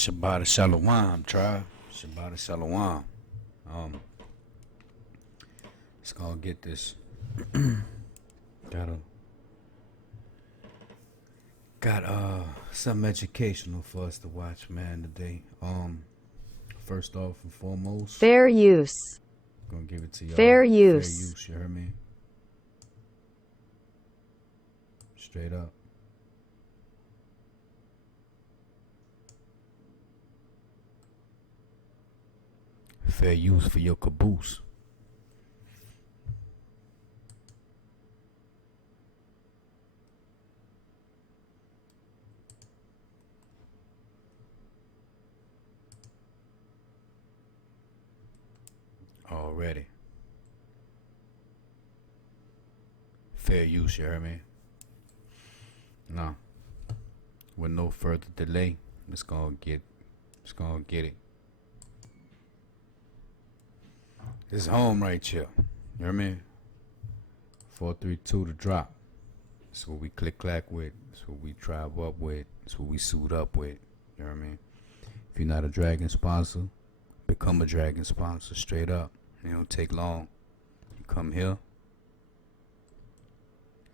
Shabbat Shalom, tribe. Shabbat Shalom. Let's go get this. Got something educational for us to watch, man, today. First off and foremost, fair use. Gonna give it to y'all. Fair use. Fair use, you heard me? Straight up. Fair use for your caboose. Already. Fair use, you heard me? No. With no further delay, let's go get it. It's home right here. You hear me? 432 to drop. That's what we click clack with. That's what we drive up with. That's what we suit up with. You know what I mean? If you're not a Dragon sponsor, become a Dragon sponsor straight up. It don't take long. You come here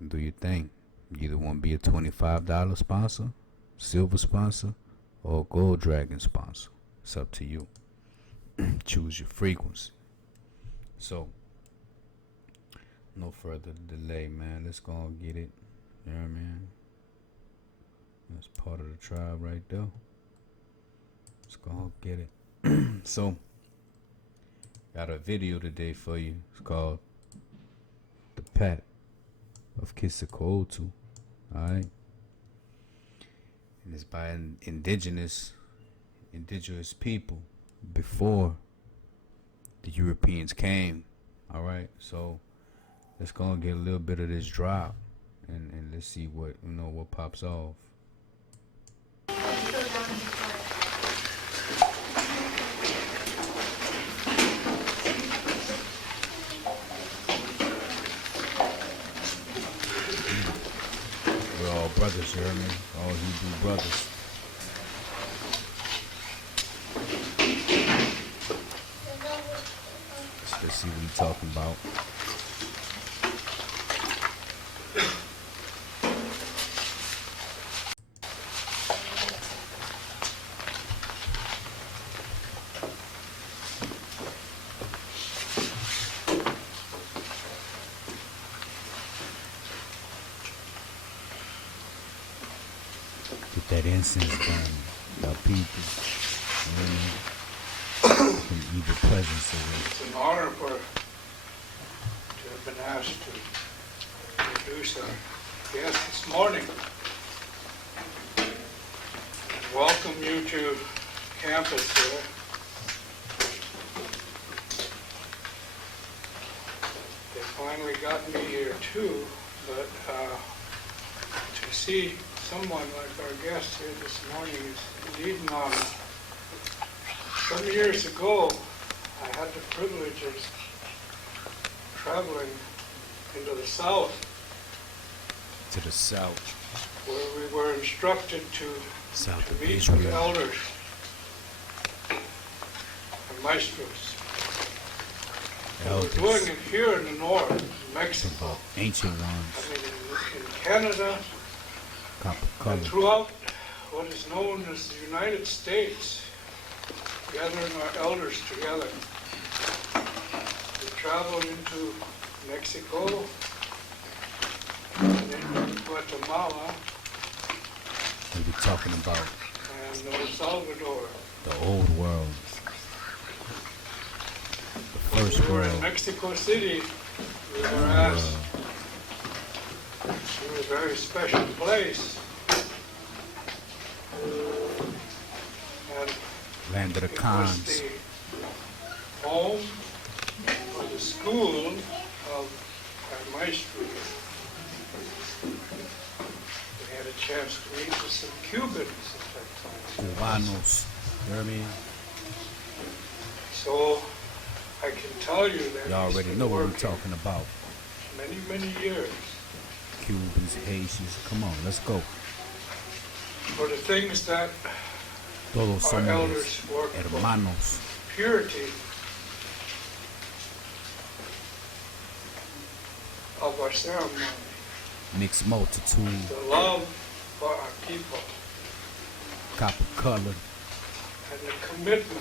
and do your thing. You either want to be a $25 sponsor, silver sponsor, or a gold Dragon sponsor. It's up to you. Choose your frequency. So, no further delay, man. Let's go and get it. You know what I mean? That's part of the tribe right there. Let's go and get it. So, got a video today for you. It's called The Path of Ch2. Alright? And it's by indigenous people before the Europeans came. Alright, so let's go and get a little bit of this drop and let's see what what pops off. We're all brothers, you hear me? All Hebrew brothers. Let's see what he's talking about. Get that incense done, y'all people. From evil presence away. It's an honor to have been asked to introduce our guest this morning. And welcome you to campus here. They finally got me here too, but to see someone like our guest here this morning is indeed an honor. Some years ago, I had the privilege of traveling into the south. To the south. Where we were instructed to meet Israel. with elders and maestros. We're doing it here in the north, in Mexico. Ancient I ones. mean, in Canada, and throughout what is known as the United States. Gathering our elders together. We traveled into Mexico, and into Guatemala, We were talking about and El Salvador. the old world. The first We were in world. Mexico City. We were asked to a very special place. And Land of the it was Khans. the home or the school of our maestros. We had a chance to meet with some Cubans at that time. Cubanos. You know what I mean? So I can tell you that Y'all he's already been know what we're working talking about. many, many years Cubans, Haitians. Come on, let's go. for the things that Todos our somos elders work for hermanos. purity of our ceremony, Mixed multitude, the love for our people, copper color, and the commitment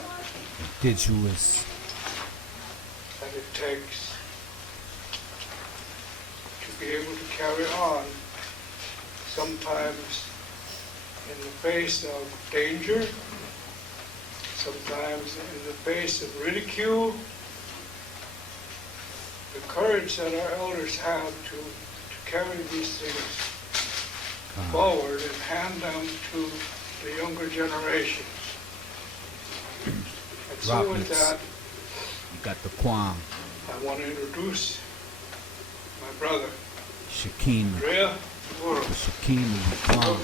indigenous, that it takes to be able to carry on, sometimes in the face of danger, sometimes in the face of ridicule. The courage that our elders have to carry these things forward and hand them to the younger generations. And so with that, you got the Kwam, I want to introduce my brother, Shekina, Andrea Muro. Shekina, Kwam.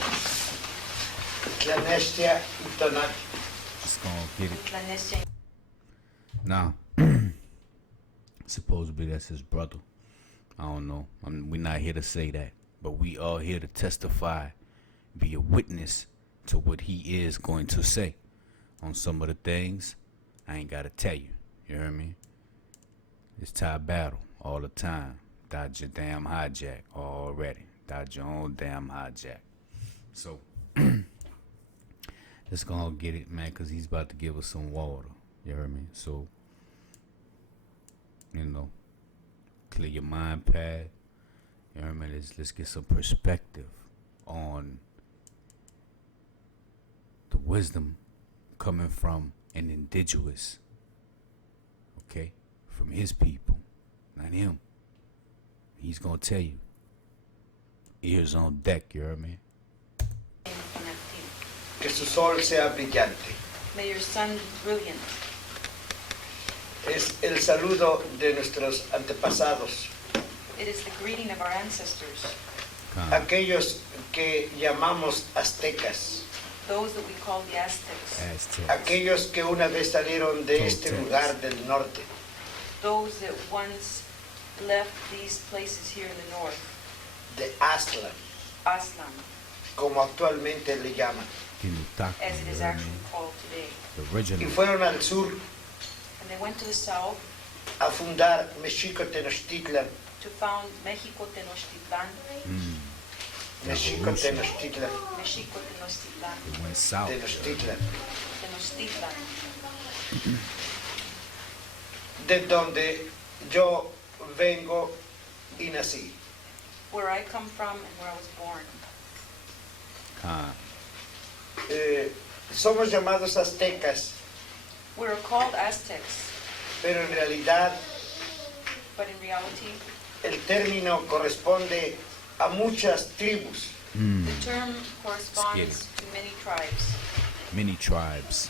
Tlanestia Itonat. It's gonna get it. Now, supposedly that's his brother. I don't know. We're not here to say that, but we are here to testify, be a witness to what he is going to say on some of the things. I ain't gotta tell you. You hear me? It's tie battle all the time. Dodge your damn hijack already. Dodge your own damn hijack. So, let's go get it, man, because he's about to give us some water. You hear me? So, you know, clear your mind pad. You know what I mean? Let's get some perspective on the wisdom coming from an indigenous, okay? From his people, not him. He's gonna tell you. Ears on deck, you hear me? Que su sol sea brillante. May your sun be brilliant. Es el saludo de nuestros antepasados, It is the greeting of our ancestors, aquellos que llamamos aztecas, those that we call the Aztecs, Aztecs. aquellos que una vez salieron de este TOQEPH. lugar del norte, those that once left these places here in the north, de Aztlan, Aslan, como actualmente le llaman, as it is actually called today. The y original. fueron al sur And they went to the south a fundar Mexico Tenochtitlan, to found Mexico Tenochtitlan, Mexico Revolution. Tenochtitlan, Mexico Tenochtitlan, It went south. Tenochtitlan, Tenochtitlan, de donde yo vengo y nací. where I come from and where I was born. Somos llamados aztecas, We're called Aztecs, pero en realidad but in reality, el término corresponde a muchas tribus. the term corresponds to many tribes. Many tribes.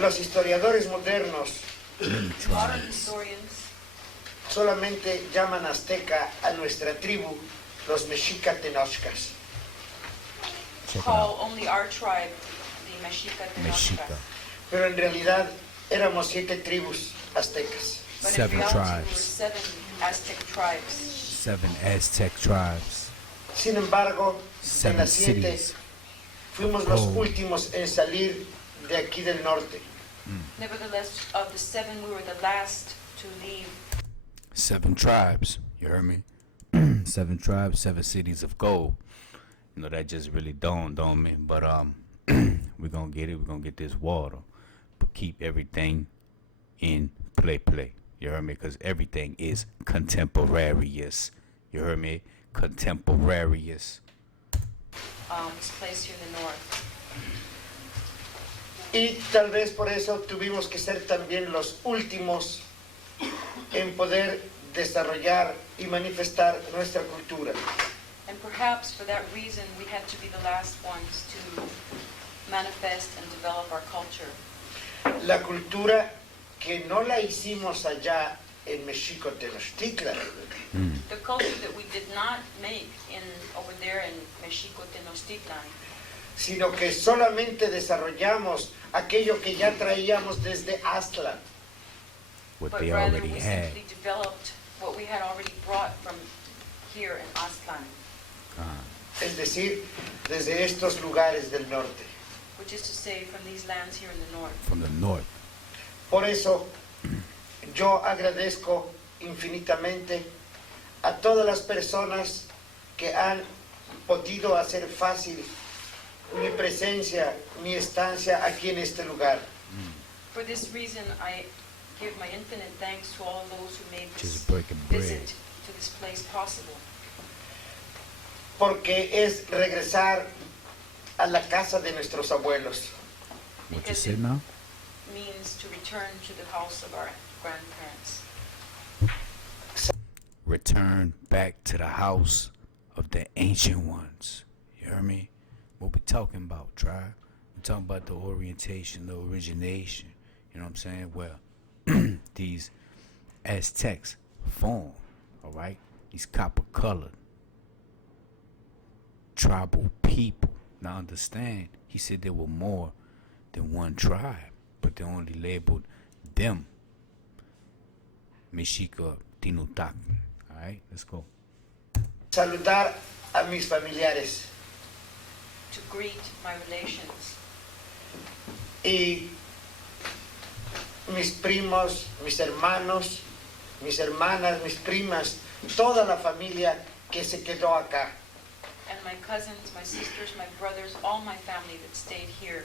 Los historiadores modernos Many Modern tribes. historians solamente llaman azteca a nuestra tribu, los mexica tenochcas. Check it call out. only our tribe the Mexica Mexica. Tenochtitlan. Pero en realidad éramos 7 tribus aztecas. But in Seven reality, we were tribes. 7 Aztec tribes. 7 Aztec tribes. Sin embargo, de 7 las 7 cities. fuimos los Oh. últimos en salir de aquí del norte. Nevertheless, of the 7, we were the last to leave. 7 tribes. You heard me? 7 tribes, 7 cities of gold. You know, that just really dawned on me. But we're gonna get it. We're gonna get this water. But keep everything in play. You heard me? Because everything is contemporaneous. You heard me? Contemporaneous. This place here in the north. Y tal vez por eso tuvimos que ser también los últimos en poder desarrollar y manifestar nuestra cultura. And perhaps for that reason, we had to be the last ones to manifest and develop our culture. La cultura que no la hicimos allá en Mexico Tenochtitlan, The culture that we did not make over there in Mexico Tenochtitlan, sino que solamente desarrollamos aquello que ya traíamos desde Aztlan. What but they rather already we had. simply developed what we had already brought from here in Aztlan. Es decir, desde estos lugares del norte. which is to say from these lands here in the north. From the north. Por eso yo agradezco infinitamente a todas las personas que han podido hacer fácil mi presencia, mi estancia aquí en este lugar. For this reason, I give my infinite thanks to all those who made this Just breaking bread. visit to this place possible. Porque es regresar a la casa de nuestros abuelos. What you Because said it now? means to return to the house of our grandparents. Return back to the house of the ancient ones. You hear me? What we talking about, tribe? We talking about the orientation, the origination. You know what I'm saying? Well, these Aztecs form, all right? These copper-colored tribal people. Now understand, he said there were more than one tribe, but they only labeled them Mexica Tinutaki. All right, let's go. Saludar a mis familiares To greet my relations y mis primos, mis hermanos, mis hermanas, mis primas, toda la familia que se quedó acá. and my cousins, my sisters, my brothers, all my family that stayed here.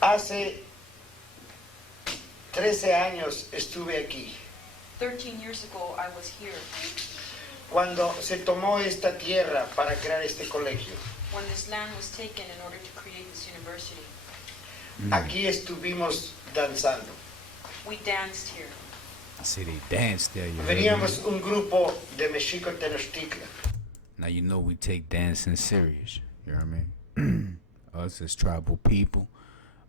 Hace 13 años estuve aquí, 13 years ago, I was here cuando se tomó esta tierra para crear este colegio. when this land was taken in order to create this university. Aquí estuvimos danzando. We danced here. I see they dance there. You heard Veníamos me? un grupo de Mexico Tenochtitlan. Now you know we take dancing serious. You know what I mean? Us as tribal people,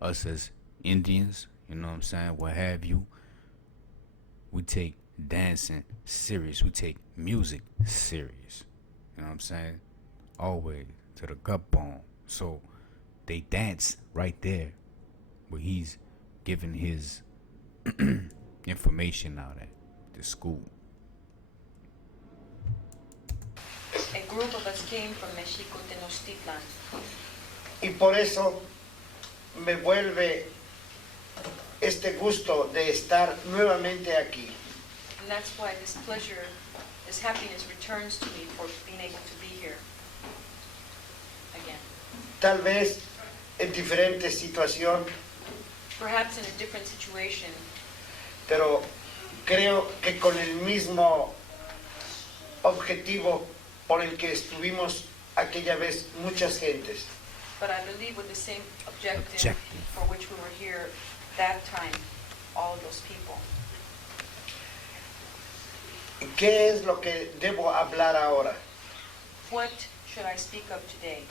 us as Indians, you know what I'm saying? What have you? We take dancing serious. We take music serious. You know what I'm saying? Always to the gut bone. So they dance right there where he's giving his information out at the school. A group of us came from Mexico Tenochtitlan, Y por eso me vuelve este gusto de estar nuevamente aquí. and that's why this pleasure, this happiness returns to me for being able to be here again. Tal vez en diferente situación, Perhaps in a different situation, pero creo que con el mismo objetivo por el que estuvimos aquella vez muchas gentes. but I believe with the same objective Objective. for which we were here that time, all of those people. ¿Qué es lo que debo hablar ahora? What should I speak of today?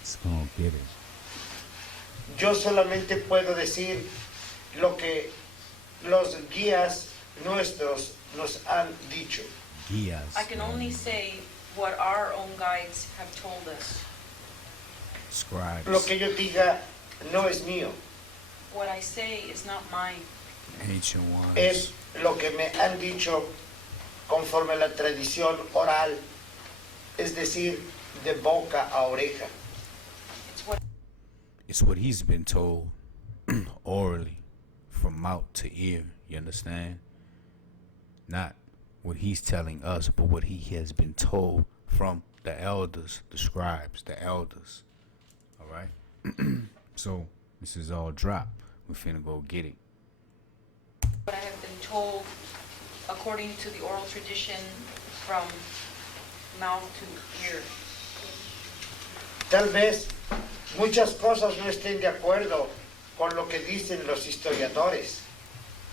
Let's go and get it. Yo solamente puedo decir lo que los guías nuestros nos han dicho. Guías. I can only say what our own guides have told us. Scribes. Lo que yo diga no es mío, What I say is not mine. Ancient ones. es lo que me han dicho conforme a la tradición oral, es decir, de boca a oreja. It's what It's what he's been told orally from mouth to ear. You understand? Not what he's telling us, but what he has been told from the elders, the scribes, the elders. All right? So this is all drop. We finna go get it. I have been told according to the oral tradition from mouth to ear. Tal vez muchas cosas no estén de acuerdo con lo que dicen los historiadores,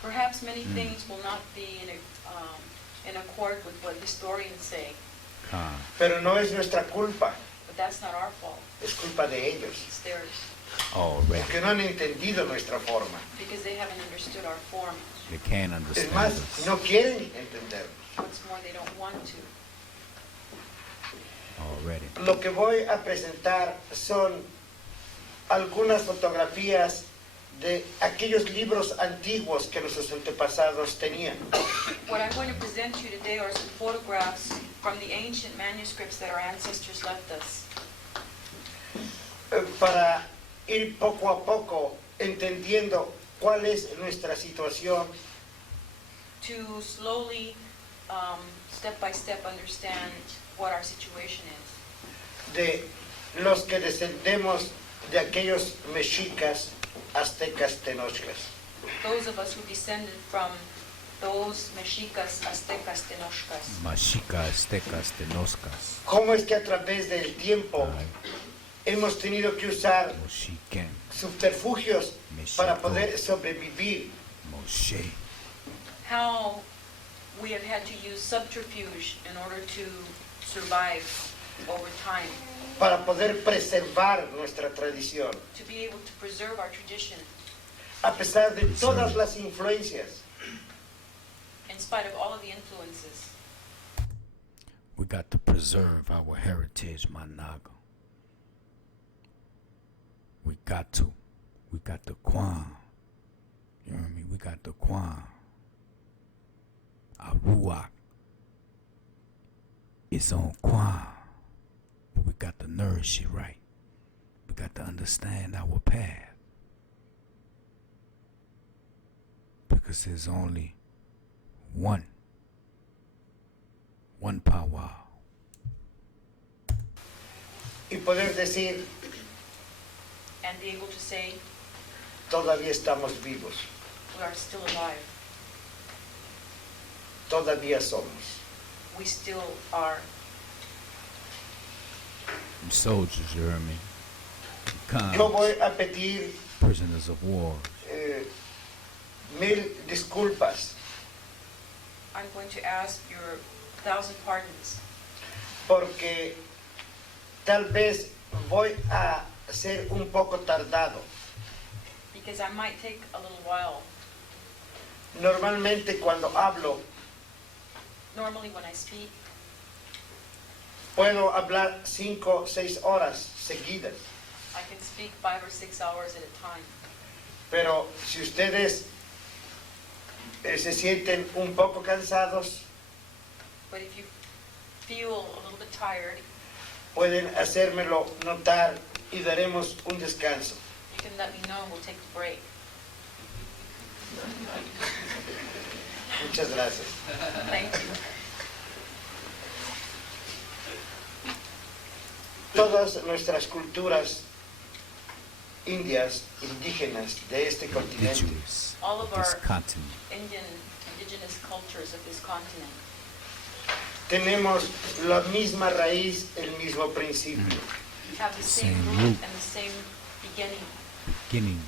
Perhaps many things will not be in accord with what historians say, Khan. pero no es nuestra culpa, but that's not our fault. es culpa de ellos, It's theirs, Already. porque no han entendido nuestra forma. because they haven't understood our form. They can't Es understand más, us. no quieren entendernos. What's more, they don't want to. Already. Lo que voy a presentar son algunas fotografías de aquellos libros antiguos que nuestros antepasados tenían. What I'm going to present to you today are some photographs from the ancient manuscripts that our ancestors left us. para ir poco a poco entendiendo cuál es nuestra situación, to slowly, step by step, understand what our situation is. de los que descendemos de aquellos mexicas, aztecas, tenochcas. Those of us who descended from those Mexicas, Aztecas, Tenochcas. Mashika, Aztecas, Tenoscas, ¿Cómo es que a través del tiempo hemos tenido que usar Moshiken, subterfugios para poder sobrevivir? Moshe, How we have had to use subterfuge in order to survive over time, Para poder preservar nuestra tradición, to be able to preserve our tradition a pesar de todas las influencias. in spite of all of the influences. we got to preserve our heritage, my naga. We got to Kwan. You know what I mean? We got the Kwan. Our Ruach is on Kwan. But we got to nourish it right. We got to understand our path. Because there's only one power. Y poder decir, And be able to say, todavía estamos vivos, we are still alive. todavía somos. We still are. Them soldiers, you hear me? Yo Cons, voy a pedir prisoners of war. 1000 disculpas I'm going to ask your 1,000 pardons porque tal vez voy a ser un poco tardado. because I might take a little while. Normalmente cuando hablo Normally when I speak, puedo hablar 5 o 6 horas seguidas, I can speak 5 or 6 hours at a time. pero si ustedes se sienten un poco cansados, But if you feel a little bit tired, pueden hacérmelo notar y daremos un descanso. you can let me know and we'll take the break. Muchas gracias. Thank you. Todas Todas nuestras culturas indias, indígenas de este continente, Indigenous All of of this our continent. indigenous cultures of this continent tenemos la misma raíz, el mismo principio. have the same Same root root. and the same beginning. Beginning.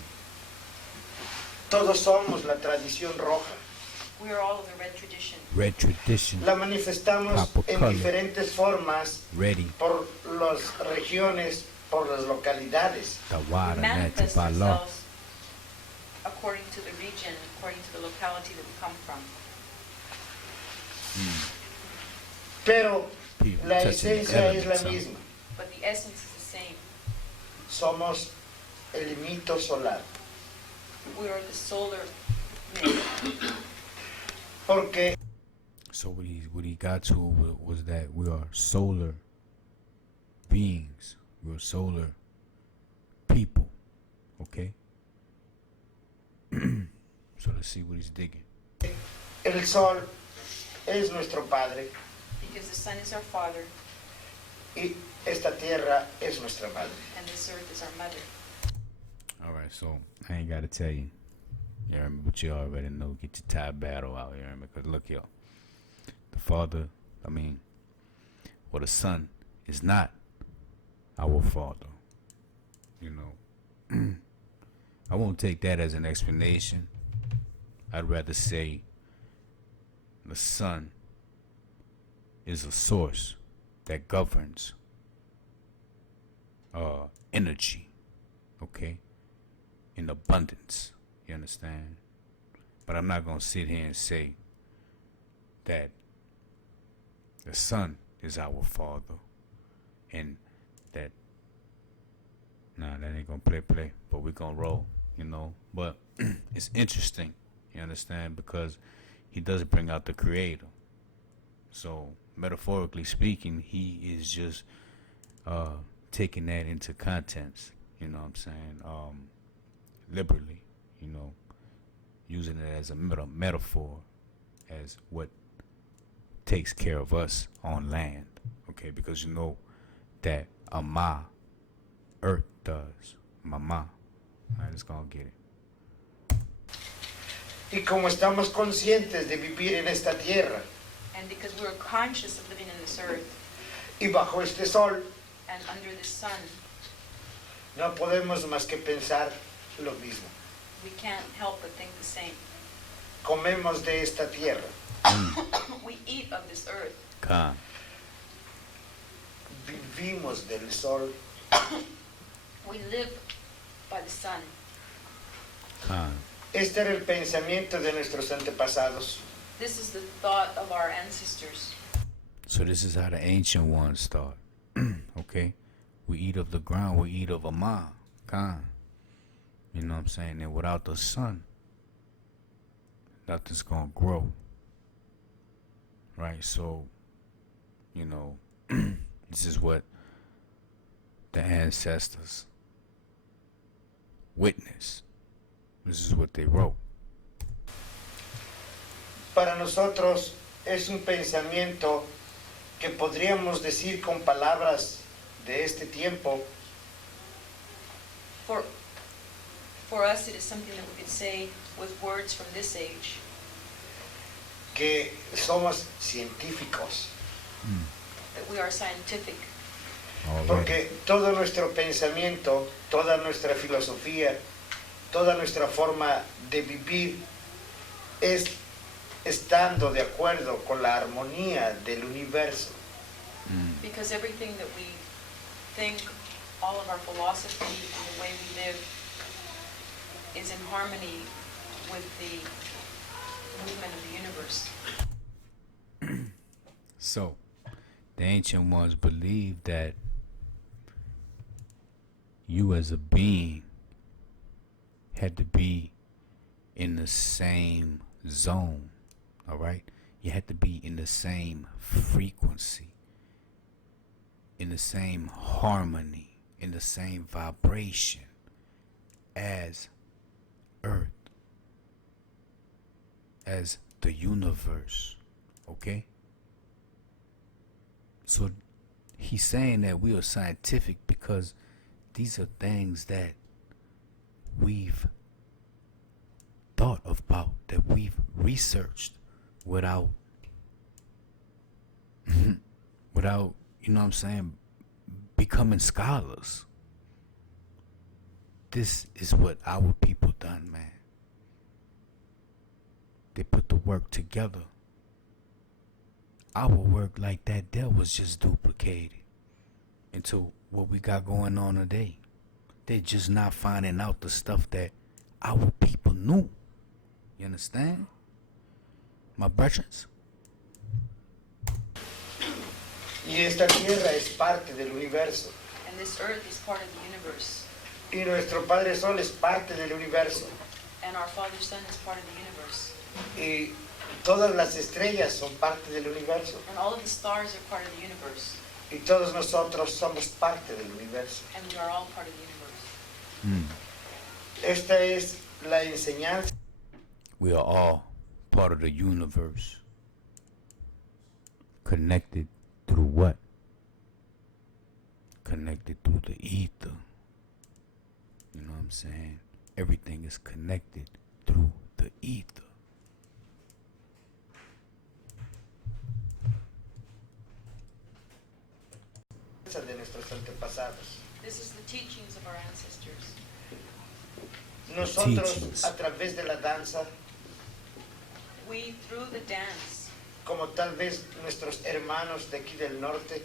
Todos somos la tradición roja. We are all of the red tradition. Red tradition. La manifestamos Proper en color. diferentes formas Ready. por las regiones, por las localidades. Tawara Manifest Natibalo. ourselves according to the region, according to the locality that we come from. Pero People la touching the esencia es la elements, huh? misma. But the essence is the same. Somos el mito solar. We are the solar myth. Porque So what he got to was that we are solar beings. We're solar people. Okay? So let's see what he's digging. el sol es nuestro padre Because the sun is our father y esta tierra es nuestra madre. and this earth is our mother. Alright, so I ain't gotta tell you. You hear me? But you already know. Get your tie battle out here. Because look here. The father, the son is not our father. You know. I won't take that as an explanation. I'd rather say the sun is a source that governs energy, okay, in abundance. You understand? But I'm not gonna sit here and say that the sun is our father and that that ain't gonna play, but we gonna roll, you know. But it's interesting, you understand, because he does bring out the creator. So metaphorically speaking, he is just taking that into context. you know what I'm saying, liberally, you know, using it as a metaphor as what takes care of us on land, okay? Because you know that Ama, earth does, Mama. All right, let's go and get it. Y como estamos conscientes de vivir en esta tierra And because we're conscious of living in this earth y bajo este sol, and under the sun, no podemos más que pensar lo mismo. we can't help but think the same. Comemos de esta tierra, We eat of this earth. Khan. vivimos del sol, We live by the sun. Khan. este era el pensamiento de nuestros antepasados. This is the thought of our ancestors. So this is how the ancient ones start. Okay? We eat of the ground, we eat of Ama, Khan. You know what I'm saying? And without the sun, nothing's gonna grow. Right? So, you know, this is what the ancestors witnessed. This is what they wrote. Para nosotros es un pensamiento que podríamos decir con palabras de este tiempo, For us, it is something that we could say with words from this age, que somos científicos, that we are scientific. Already. porque todo nuestro pensamiento, toda nuestra filosofía, toda nuestra forma de vivir es estando de acuerdo con la armonía del universo. Because everything that we think, all of our philosophy and the way we live is in harmony with the movement of the universe. So, the ancient ones believed that you as a being had to be in the same zone, all right? You had to be in the same frequency, in the same harmony, in the same vibration as Earth, as the universe, okay? So he's saying that we are scientific because these are things that we've thought about, that we've researched without, you know what I'm saying, becoming scholars. This is what our people done, man. They put the work together. Our work like that there was just duplicated into what we got going on today. They're just not finding out the stuff that our people knew. You understand? My brethren? Y esta tierra es parte del universo. And this earth is part of the universe. Y nuestro Padre Sol es parte del universo. And our Father Sun is part of the universe. Y todas las estrellas son parte del universo. And all of the stars are part of the universe. Y todos nosotros somos parte del universo. And we are all part of the universe. Esta es la enseñanza We are all part of the universe. Connected through what? Connected through the ether. You know what I'm saying? Everything is connected through the ether. de nuestros antepasados. This is the teachings of our ancestors. Nosotros, Teachings. a través de la danza, We, through the dance, como tal vez nuestros hermanos de aquí del norte,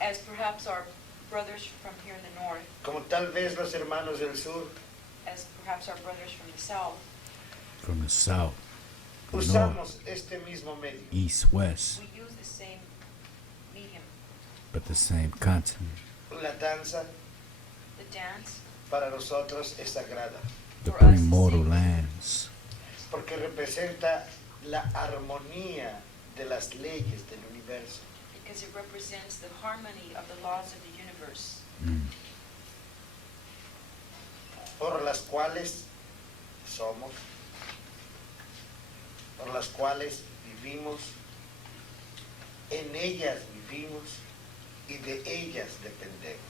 as perhaps our brothers from here in the north, como tal vez los hermanos del sur, as perhaps our brothers from the south, From the south, north, usamos este mismo medio. east, west, we use the same medium. but the same continent. La danza The dance, para nosotros es sagrada, The For us, primordial same. lands. porque representa la armonía de las leyes del universo. because it represents the harmony of the laws of the universe. por las cuales somos, por las cuales vivimos, en ellas vivimos y de ellas dependemos.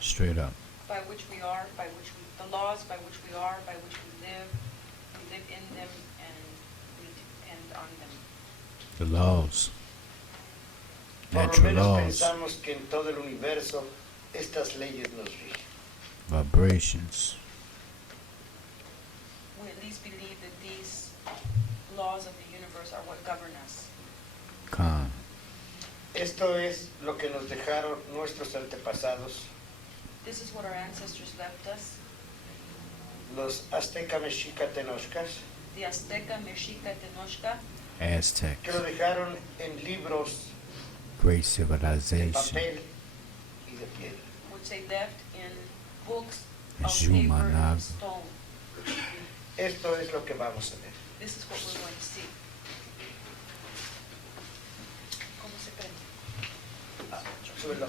Straight up. By which we are, by which we, the laws by which we are, by which we live in them, and we depend on them. The laws. Por lo Natural menos laws. pensamos que en todo el universo estas leyes nos rigen. Vibrations. We at least believe that these laws of the universe are what govern us. Khan. Esto es lo que nos dejaron nuestros antepasados, This is what our ancestors left us. los azteca, mexica, tenochcas, The Azteca, Mexica, Tenochca, Aztecs. que lo dejaron en libros Great de civilization. papel y de piedra. which they left in books And of Zuma paper Naga. and stone. Esto es lo que vamos a ver. This is what we're going to see. ¿Cómo se prende? Súbelo.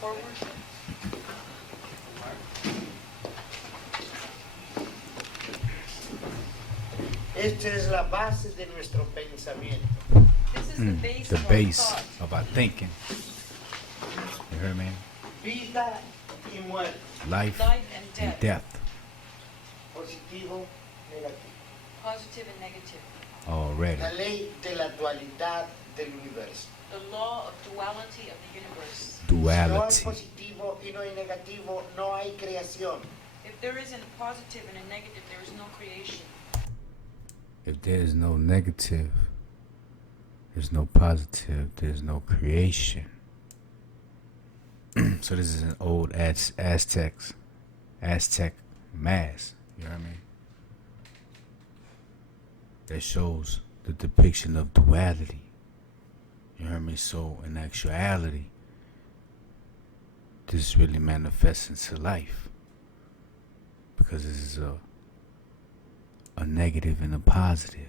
Forward. Esta es la base de nuestro pensamiento. This is the base The of our base thought. of our thinking. You heard me? Vida y muerte, Life Life and and death, death. positivo, negativo. positive and negative. Already. La ley de la dualidad del universo. The law of duality of the universe. Si no hay Duality. positivo y no hay negativo, no hay creación. If there isn't a positive and a negative, there is no creation. If there's no negative, there's no positive, there's no creation. So this is an old Aztec mask, you know what I mean? That shows the depiction of duality. You heard me? So in actuality, this really manifests into life. Because this is a negative and a positive.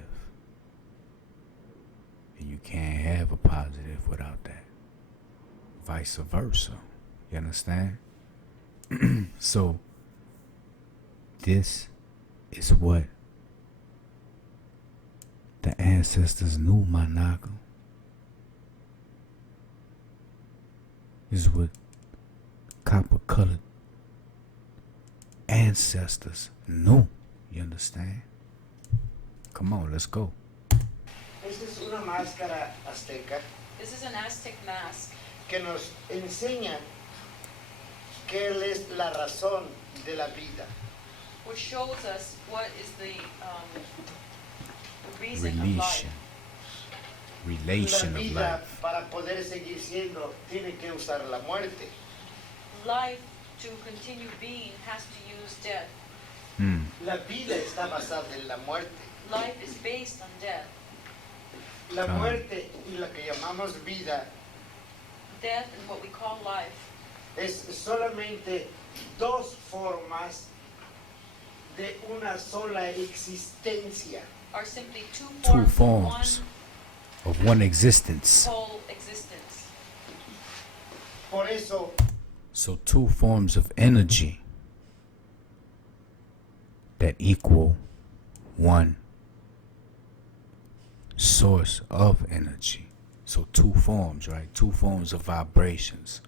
And you can't have a positive without that. Vice versa. You understand? So, this is what the ancestors knew, my naga. This is what copper-colored ancestors knew. You understand? Come on, let's go. Esta es una máscara azteca This is an Aztec mask que nos enseña qué es la razón de la vida. which shows us what is the reason of life. Relation La of vida, life. para poder seguir siendo, tiene que usar la muerte. Life, to continue being, has to use death. La vida está basada en la muerte. Life is based on death. La Ah. muerte y lo que llamamos vida Death and what we call life es solamente dos formas de una sola existencia. are simply two Two forms forms of one of existence. one whole existence. Por eso So two forms of energy that equal one source of energy. So two forms, right? Two forms of vibrations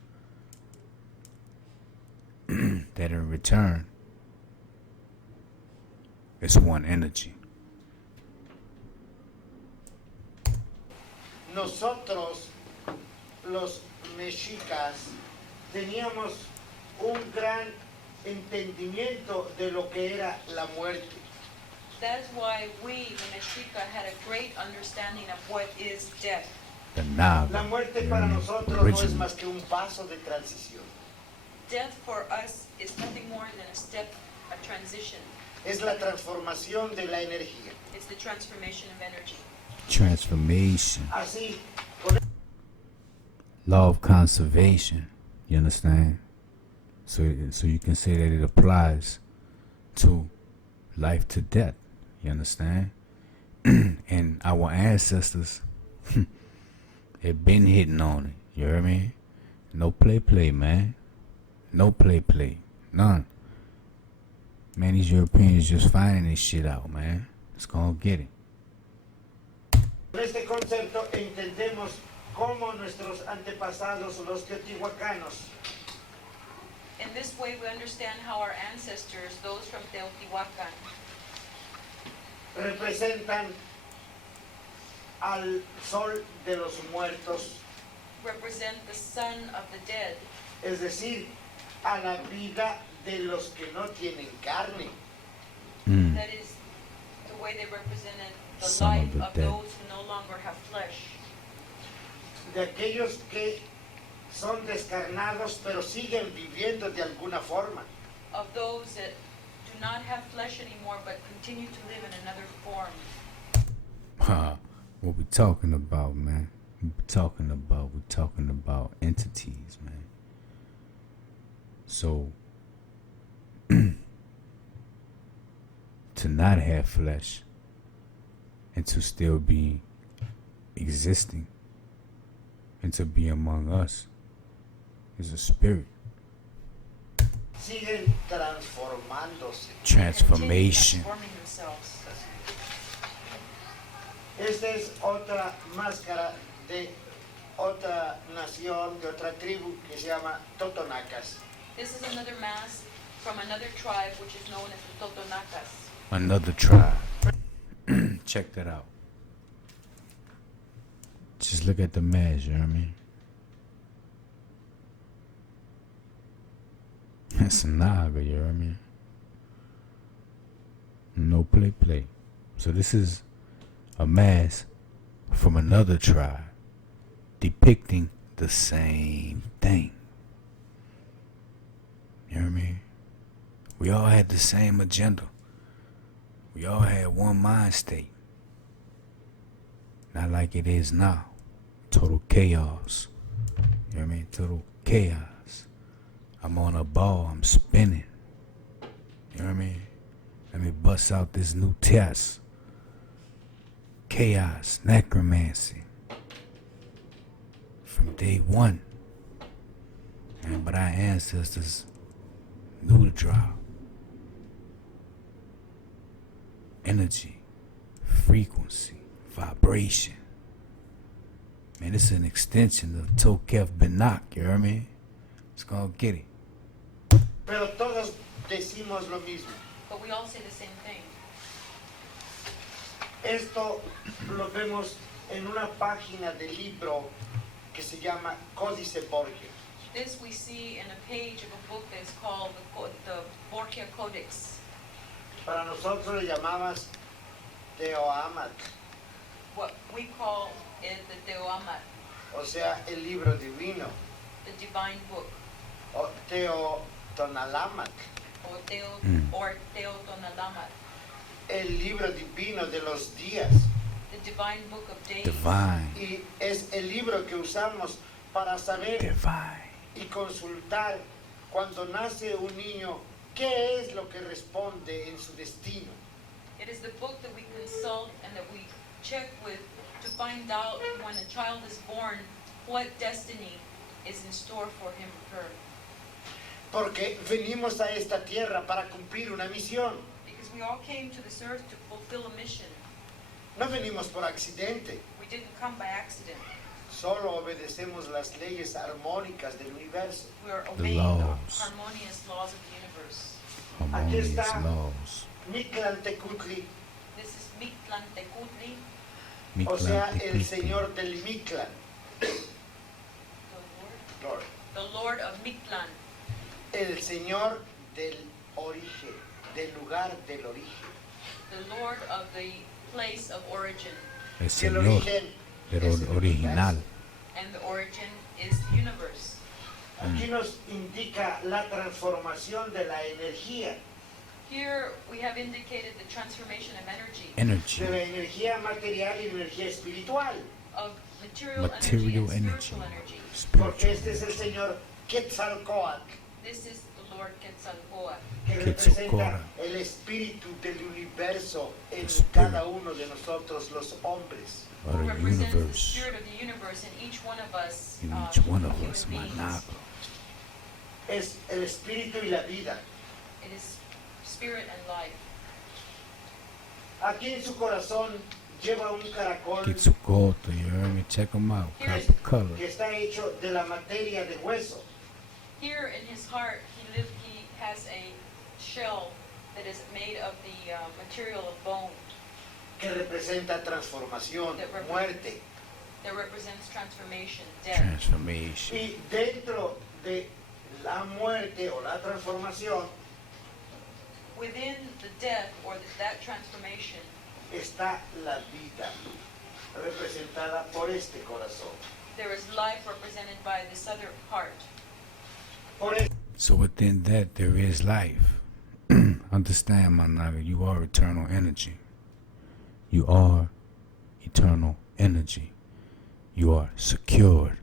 that in return is one energy. nosotros, los mexicas, teníamos un gran entendimiento de lo que era la muerte. That is why we, the Mexica, had a great understanding of what is death. The Naga, La muerte you para know, nosotros no es originally. más que un paso de transición. Death for us is nothing more than a step, a transition. Es la transformación de la energía. It's the transformation of energy. Transformation. Así, Law of conservation. You understand? So you can say that it applies to life to death. You understand? And our ancestors It been hitting on it. You hear me? No play, man. No play. None. Man, these Europeans just finding this shit out, man. Let's go get it. Con este concepto entendemos cómo nuestros antepasados, los teotihuacanos, In this way, we understand how our ancestors, those from Teotihuacan, representan al sol de los muertos, represent the son of the dead, es decir, a la vida de los que no tienen carne. that is the way they represented the Son of life the of dead. those who no longer have flesh, De aquellos que son descarnados pero siguen viviendo de alguna forma. of those that do not have flesh anymore but continue to live in another form. What we talking about, man? We talking about entities, man. So to not have flesh and to still be existing and to be among us is a spirit. Siguen transformándose. Transformation. Continue transforming themselves. Esta es otra máscara de otra nación, de otra tribu que se llama Totonacas. This is another mask from another tribe which is known as the Totonacas. Another tribe. Check that out. Just look at the mask, you know what I mean? That's a naga, you know what I mean? No play. So this is a mask from another tribe depicting the same thing. You know what I mean? We all had the same agenda. We all had one mind state. Not like it is now. Total chaos. You know what I mean? Total chaos. I'm on a ball, I'm spinning. You know what I mean? Let me bust out this new test. Chaos, necromancy. From day one. But our ancestors knew the drive. Energy, frequency, vibration. Man, it's an extension of TOQEPH BINACH, you know what I mean? Let's go get it. Pero todos decimos lo mismo. But we all say the same thing. Esto lo vemos en una página del libro que se llama Códice Borgia. This we see in a page of a book that is called the Borgia Codex. Para nosotros le llamamos Teoamat, What we call it the Teoamat, o sea, el libro divino, the divine book, o Teotonalamat, or Teotonalamat, el libro divino de los días. the divine book of days. Divine. Y es el libro que usamos para saber Divine. y consultar cuando nace un niño qué es lo que responde en su destino. It is the book that we consult and that we check with to find out when a child is born what destiny is in store for him or her. Porque venimos a esta tierra para cumplir una misión. Because we all came to this earth to fulfill a mission. No venimos por accidente, We didn't come by accident. solo obedecemos las leyes armónicas del universo. We are obeying the laws. harmonious laws of the universe. Harmonious está. laws. Mictlantecutli, This is Mictlantecutli, o sea, el Mictlantecutli. señor del Mictlan, the Lord, Lord of Mictlan, el señor del origen, del lugar del origen. the Lord of the place of origin. El Y el Señor origen del es el original. universo. And the origin is the universe. Aquí nos indica la transformación de la energía, Here we have indicated the transformation of energy, Energy. de la energía material y energía espiritual, of material, Material energy and energy. spiritual energy. porque Spiritual este es el energy. señor Quetzalcóatl, This is the Lord Quetzalcoatl, que representa el espíritu del universo en cada uno de nosotros los hombres. Of who the represents the universe spirit of the universe in each one of us, in each one of human us, beings. Manaka. Es el espíritu y la vida. It is spirit and life. Aquí en su corazón lleva un caracol Get to go to you heard me, check them out. Here's- Copper color. que está hecho de la materia de hueso. Here in his heart, he has a shell that is made of the material of bone que representa transformación, muerte. that represents transformation, death. Transformation. Y dentro de la muerte o la transformación Within the death or that transformation está la vida, representada por este corazón. there is life represented by this other part. Por eso So within that there is life. Understand, Manaka, you are eternal energy. You are eternal energy. You are secured.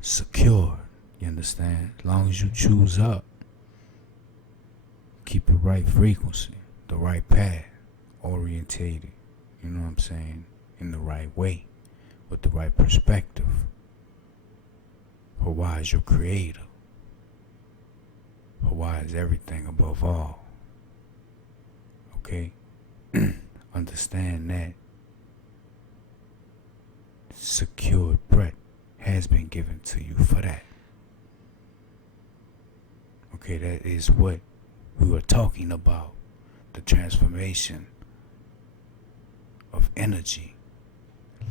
Secured. You understand? As long as you choose up, keep the right frequency, the right path, orientated, you know what I'm saying, in the right way, with the right perspective. Hawaii is your creator. Hawaii is everything above all. Okay? Understand that secured breath has been given to you for that. Okay, that is what we were talking about. The transformation of energy,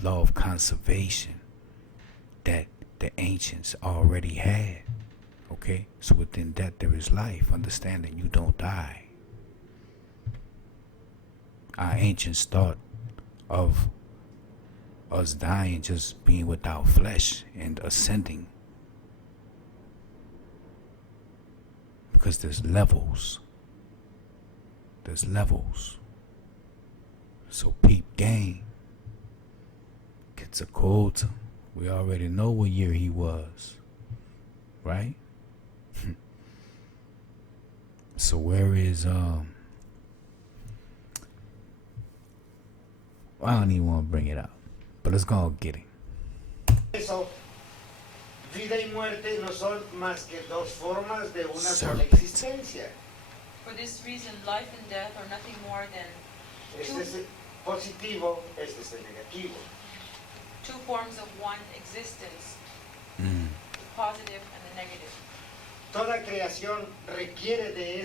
law of conservation that the ancients already had. Okay, so within that there is life. Understanding you don't die. Our ancients thought of us dying just being without flesh and ascending, because there's levels. There's levels. So peep game. Gets a cold. We already know what year he was, right? So where is I don't even want to bring it up, but let's go and get it. eso, vida y muerte no son más que dos formas de una sola Serpent. existencia. For this reason, life and death are nothing more than Este es el positivo, este es el negativo. two forms of one existence, the positive and the negative. Toda creación requiere de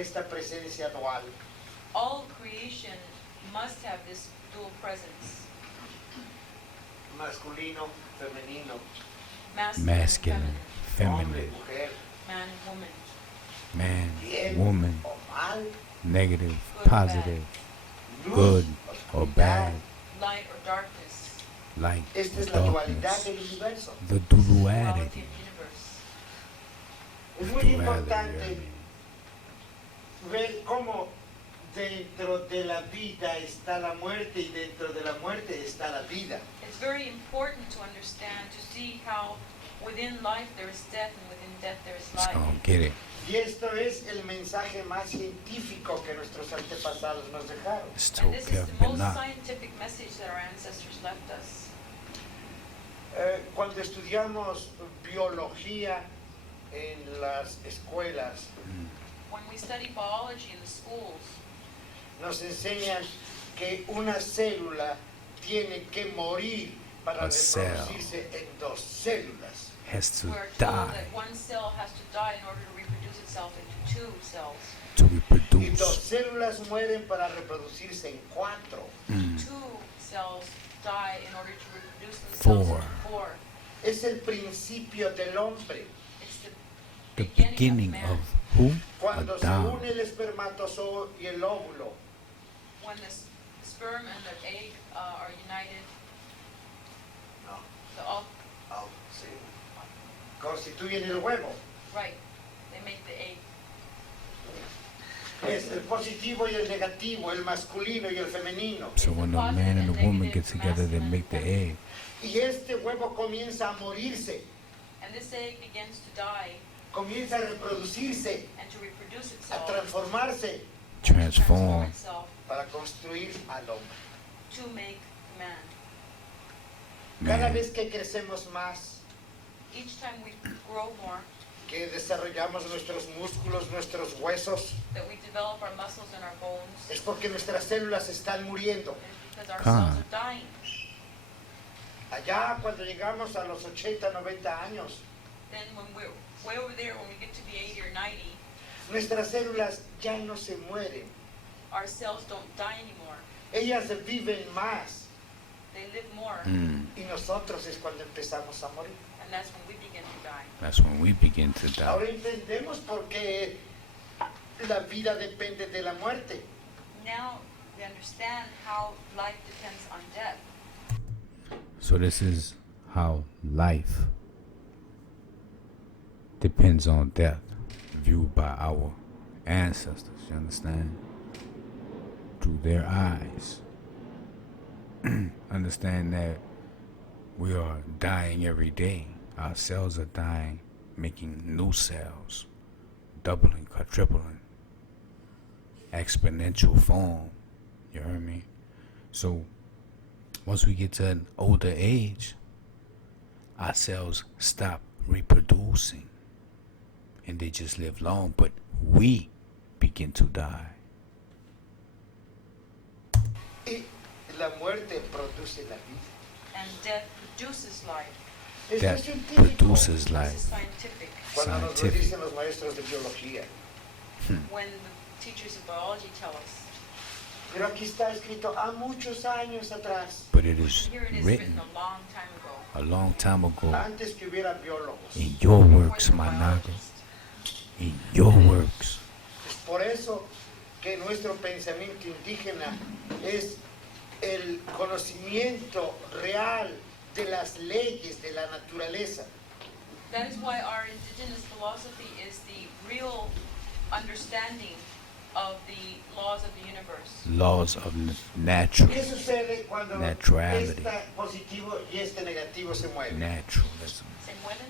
esta presencia dual. All creation must have this dual presence, Masculino, femenino, masculine, and Masculine, hombre, feminine, mujer, man and woman, man, bien woman, o mal, negative, Good, positive, luz, good or oscuridad. bad, light or darkness, light Esta or es la dualidad darkness, del universo. the duality duality. of the universe. Es muy Duality, importante ver cómo dentro de la vida está la muerte y dentro de la muerte está la vida. It's very important to understand, to see how within life there is death and within death there is Let's life. go and get it. Y esto es el mensaje más científico que nuestros antepasados nos dejaron. It's And this is TOQEPH, the most BINACH. scientific message that our ancestors left us. Cuando estudiamos biología en las escuelas, When we study biology in the schools, nos enseñan que una célula tiene que morir para A cell. reproducirse en dos células. Has to we're told die that one cell has to die in order to reproduce itself into two cells. to Y reproduce. dos células mueren para reproducirse en cuatro. Two cells die in order to reproduce themselves Four. into four. Es el principio del hombre. It's The the beginning man. of who? Cuando se Adam. une el espermatozoide y el óvulo, When the sperm and the egg are united, no, sí, constituyen el huevo. right, they make the egg. Es el positivo y el negativo, el masculino y el femenino. So when the man and the woman get together, they make the egg. Y este huevo comienza a morirse. And this egg begins to die comienza a reproducirse, and to reproduce a itself, transformarse Transform. itself para construir al hombre. to make man. Cada Man. vez que crecemos más, Each time we grow more, que desarrollamos nuestros músculos, nuestros huesos, that we develop our muscles and our bones, es porque nuestras células están muriendo. it's because our Ah. cells are dying. Allá cuando llegamos a los 80, 90 años, Then when we're way over there, when we get to be 80 or 90, nuestras células ya no se mueren. our cells don't die anymore. Ellas viven más They live more, Mm. y nosotros es cuando empezamos a morir. and that's when we begin to die. That's when we begin to Ahora die. entendemos por qué la vida depende de la muerte. Now we understand how life depends on death. So this is how life depends on death, viewed by our ancestors, you understand? Through their eyes. Understand that we are dying every day. Our cells are dying, making new cells, doubling, quadrupling, exponential form. You heard me? So once we get to an older age, our cells stop reproducing and they just live long, but we begin to die. Y la muerte produce la vida. And death produces life. Esto es That científico. produces This is life. scientific. Cuando nos lo Scientific. dicen los maestros de biología. When the teachers of biology tell us, Pero aquí está escrito a muchos años atrás, But it is here it is written written a long time ago. a long time ago antes que hubiera biólogos. in your before works, there were my naga. biologists. In your works. Es por eso que nuestro pensamiento indígena es el conocimiento real de las leyes de la naturaleza. That is why our indigenous philosophy is the real understanding of the laws of the universe. Laws of natural. ¿Qué sucede cuando Naturality. este positivo y este negativo se mueven? Naturalism. ¿Se mueven?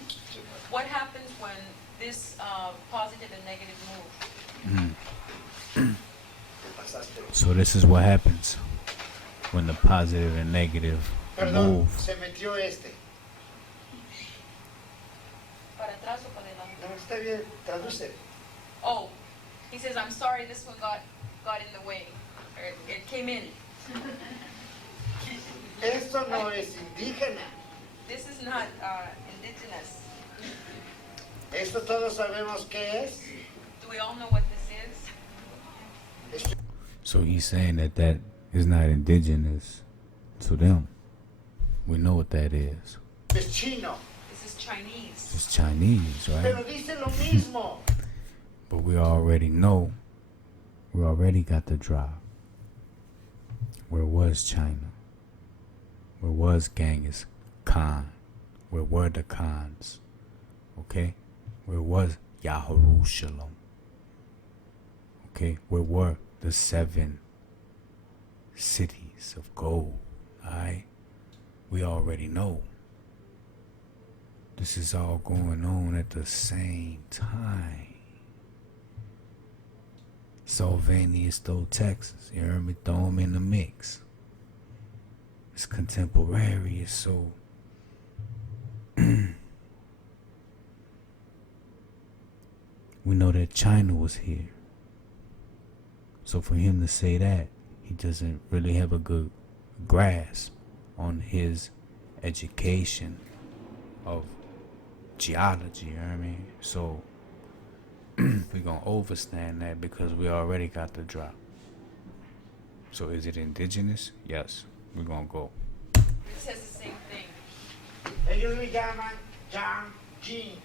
What happens when this positive and negative move? Te pasaste. So this is what happens when the positive and negative Perdón, move. se metió este. ¿Para atrás o para adelante? No, está bien, traduce. Oh, he says, I'm sorry, this one got in the way. Or it came in. Esto no es indígena. This is not indigenous. Esto todos sabemos qué es. Do we all know what this is? So he's saying that that is not indigenous to them. We know what that is. Es chino. This is Chinese. It's Chinese, right? Pero dice lo mismo. But we already know. We already got the drop. Where was China? Where was Genghis Khan? Where were the Khans? Okay? Where was Yaharushalam? Okay? Where were the 7 cities of gold? Alright? We already know. This is all going on at the same time. Sylvania stole Texas. You heard me? Throw them in the mix. It's contemporary. It's so. We know that China was here. So for him to say that, he doesn't really have a good grasp on his education of geology, you know what I mean? So we're gonna overstand that because we already got the drop. So is it indigenous? Yes. We're gonna go. It says the same thing. Ellos le llaman yang, yin.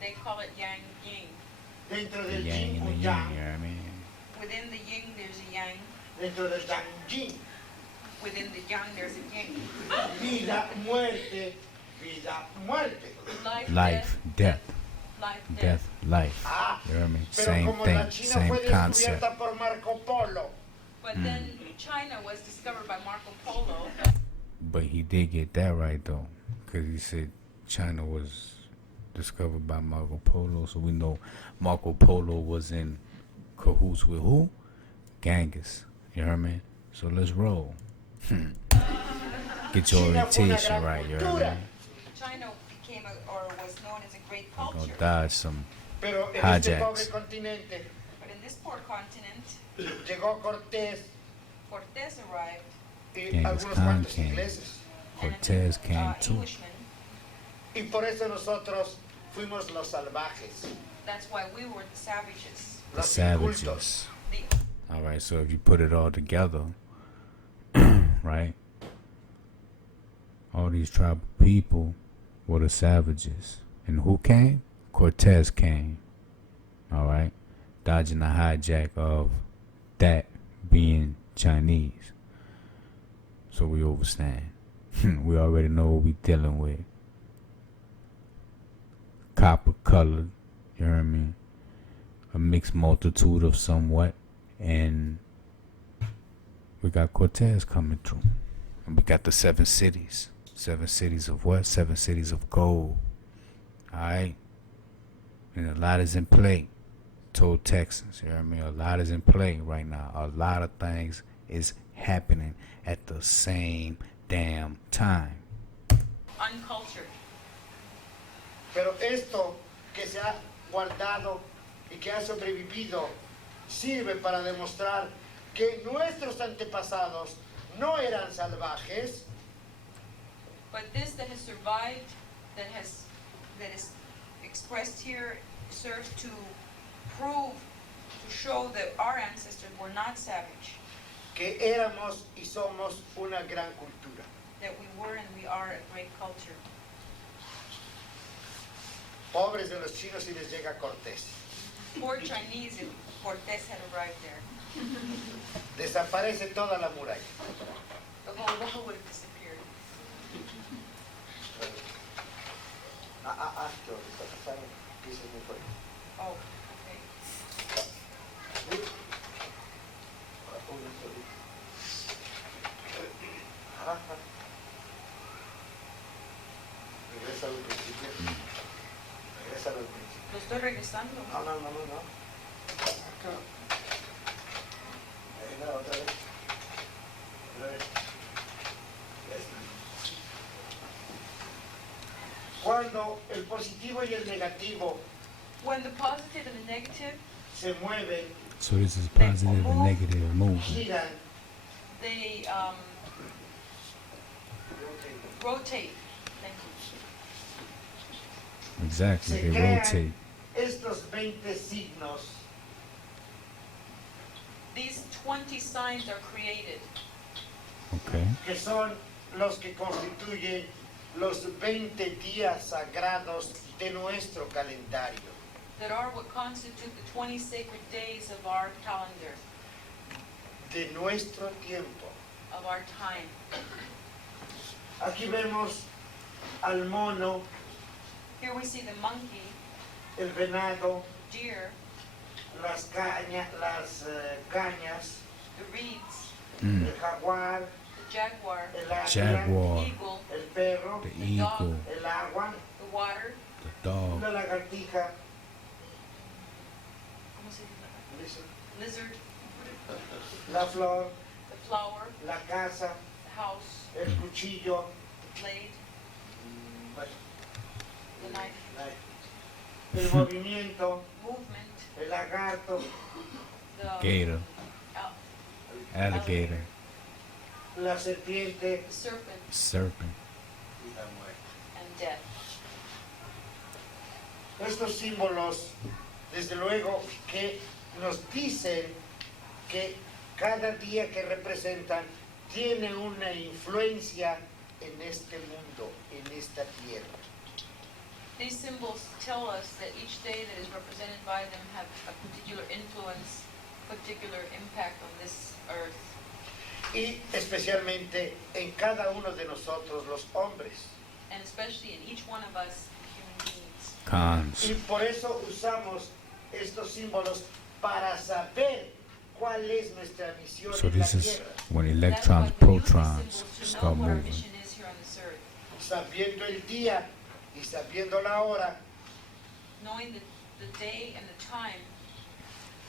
They call it yang yin. Dentro The del yang yin, and the un yin, yang. you know what I mean? Within the yin, there's a yang. Dentro del yang, yin. Within the yang, there's a yin. Vida, muerte, vida, muerte. Life, death, Life, death, life. Ah, You know what I mean? pero Same como thing, la China same fue concept. descubierta por Marco Polo, But then China was discovered by Marco Polo. But he did get that right though, because he said China was discovered by Marco Polo. So we know Marco Polo was in cahoots with who? Genghis. You hear me? So let's roll. Get your China fue una orientation gran right. You hear me? cultura, China became or was known as a great We're culture. gonna dodge some pero en este pobre hijacks. continente But in this poor continent, llegó Cortés Cortés arrived, y Genghis algunos Khan cuantos came. ingleses. Cortez came too. Englishmen. Y por eso nosotros fuimos los salvajes, That's why we were the savages. The los incultos. savages. The, All right. So if you put it all together, right? All these tribal people were the savages. And who came? Cortez came. All right? Dodging the hijack of that being Chinese. So we overstand. We already know what we dealing with. Copper colored, you know what I mean? A mixed multitude of somewhat. And we got Cortez coming through. And we got the 7 cities. 7 cities of what? 7 cities of gold. Alright? And a lot is in play. Told Texans, you know what I mean? A lot is in play right now. A lot of things is happening at the same damn time. uncultured. Pero esto que se ha guardado y que ha sobrevivido sirve para demostrar que nuestros antepasados no eran salvajes, But this that has survived, that is expressed here, serves to prove, to show that our ancestors were not savage, que éramos y somos una gran cultura. that we were and we are a great culture. Pobres de los chinos si les llega Cortés. Poor Chinese if Cortés had arrived there. Desaparece toda la muralla. The whole wall would have disappeared. Yo, está pasando, dices muy fuerte. Oh, okay. Regresa al principio. Regresa al principio. Lo estoy regresando. No. Acá. Ahí va, otra vez. Otra vez. Ya está. Cuando el positivo y el negativo When the positive and the negative, se mueven, So this is positive and negative movement. giran, they rotate. Thank you. Exactly, se they crean rotate. estos 20 signos These 20 signs are created, Okay. que son los que constituyen los 20 días sagrados de nuestro calendario. that are what constitute the 20 sacred days of our calendar, De nuestro tiempo. of our time. Aquí vemos al mono, Here we see the monkey, el venado, deer, las cañas, the reeds, el jaguar, the jaguar, el águila, Jaguar, eagle, el perro, the eagle, el agua, the water. the dog, la lagartija, ¿Cómo se dice? Lizard, la flor, the flower, la casa, the house, el cuchillo, the blade, bueno, the knife, el movimiento, movement, el lagarto, the gator, al- alligator, la serpiente the serpent, serpent. y la muerte. and death. Estos símbolos, desde luego, que nos dicen que cada día que representan tiene una influencia en este mundo, en esta tierra. These symbols tell us that each day that is represented by them have a particular influence, particular impact on this earth, Y especialmente en cada uno de nosotros los hombres. and especially in each one of us human beings. Khans. Y por eso usamos estos símbolos para saber cuál es nuestra misión So en la this is tierra. when That's electrons, why we use these protons symbols to know start what our moving. mission is here on this earth. Sabiendo el día y sabiendo la hora, knowing the day and the time,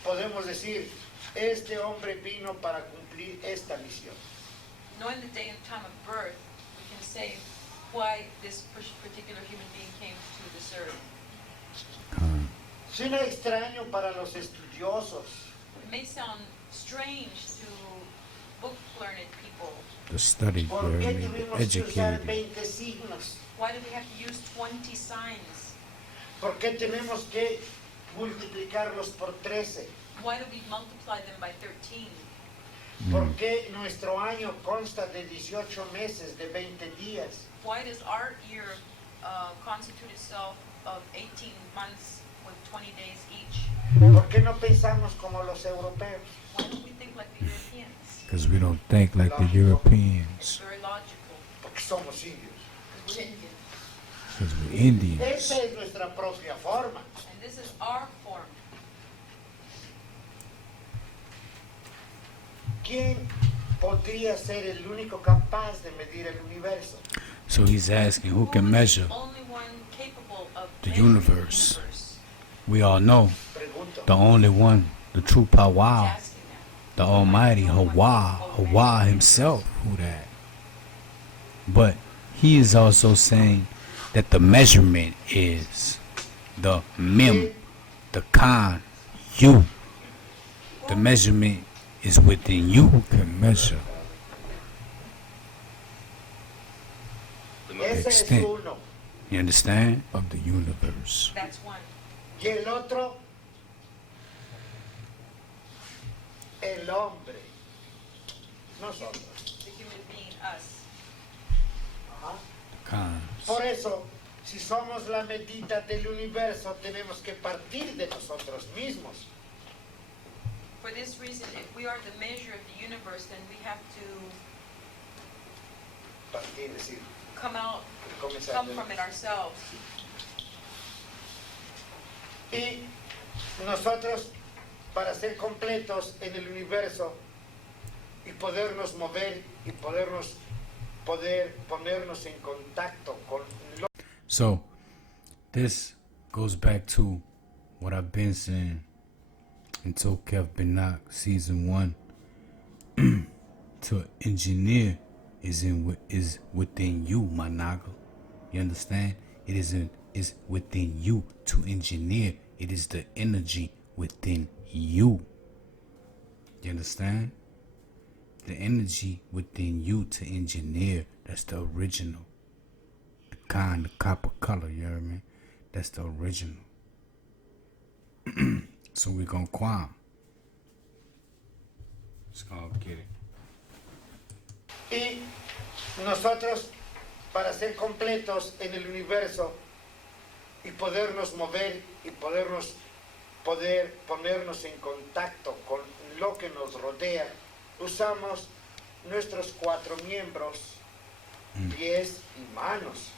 podemos decir, este hombre vino para cumplir esta misión. knowing the day and time of birth, we can say why this particular human being came to this earth. Suena extraño para los estudiosos, It may sound strange to book-learned people. The study ¿por where qué we tuvimos que usar educated. 20 signos? Why do we have to use 20 signs? ¿Por qué tenemos que multiplicarlos por 13? Why do we multiply them by 13? ¿Por qué nuestro año consta de 18 meses de 20 días? Why does our year constitute itself of 18 months with 20 days each? ¿Por qué no pensamos como los europeos? Why don't we think like the Europeans? Because we don't think like the It's Europeans. very logical. Porque somos indios. Because we're Indian. Because we're Indians. Esa es nuestra propia forma. And this is our form. ¿Quién podría ser el único capaz de medir el universo? So he's asking who can is measure. the only one capable of The measuring universe. the universe? We all know Pregunto. the only one, the true He's power, asking that. the Almighty Hawa himself, who that. But he is also saying that the measurement is the mem, the Khan, you. The measurement is within you who can measure. Ese es extent. uno. You understand? Of the universe. That's one. Y el otro, el hombre. Nosotros. The human being, us. Ajá. Khans. Por eso, si somos la medida del universo, tenemos que partir de nosotros mismos. For this reason, if we are the measure of the universe, then we have to Partir, es decir, come comenzar. from it ourselves. Y nosotros, para ser completos en el universo y podernos mover y poder ponernos en contacto con lo So, this goes back to what I've been saying in TOQEPH BINACH Season 1. To engineer is within you, my naga. You understand? It is within you to engineer. It is the energy within you. You understand? The energy within you to engineer. That's the original. The kind, the copper color, you hear me? That's the original. So we're gonna climb. Let's go get it. y nosotros, para ser completos en el universo y podernos mover y poder ponernos en contacto con lo que nos rodea, usamos nuestros 4 miembros, pies y manos.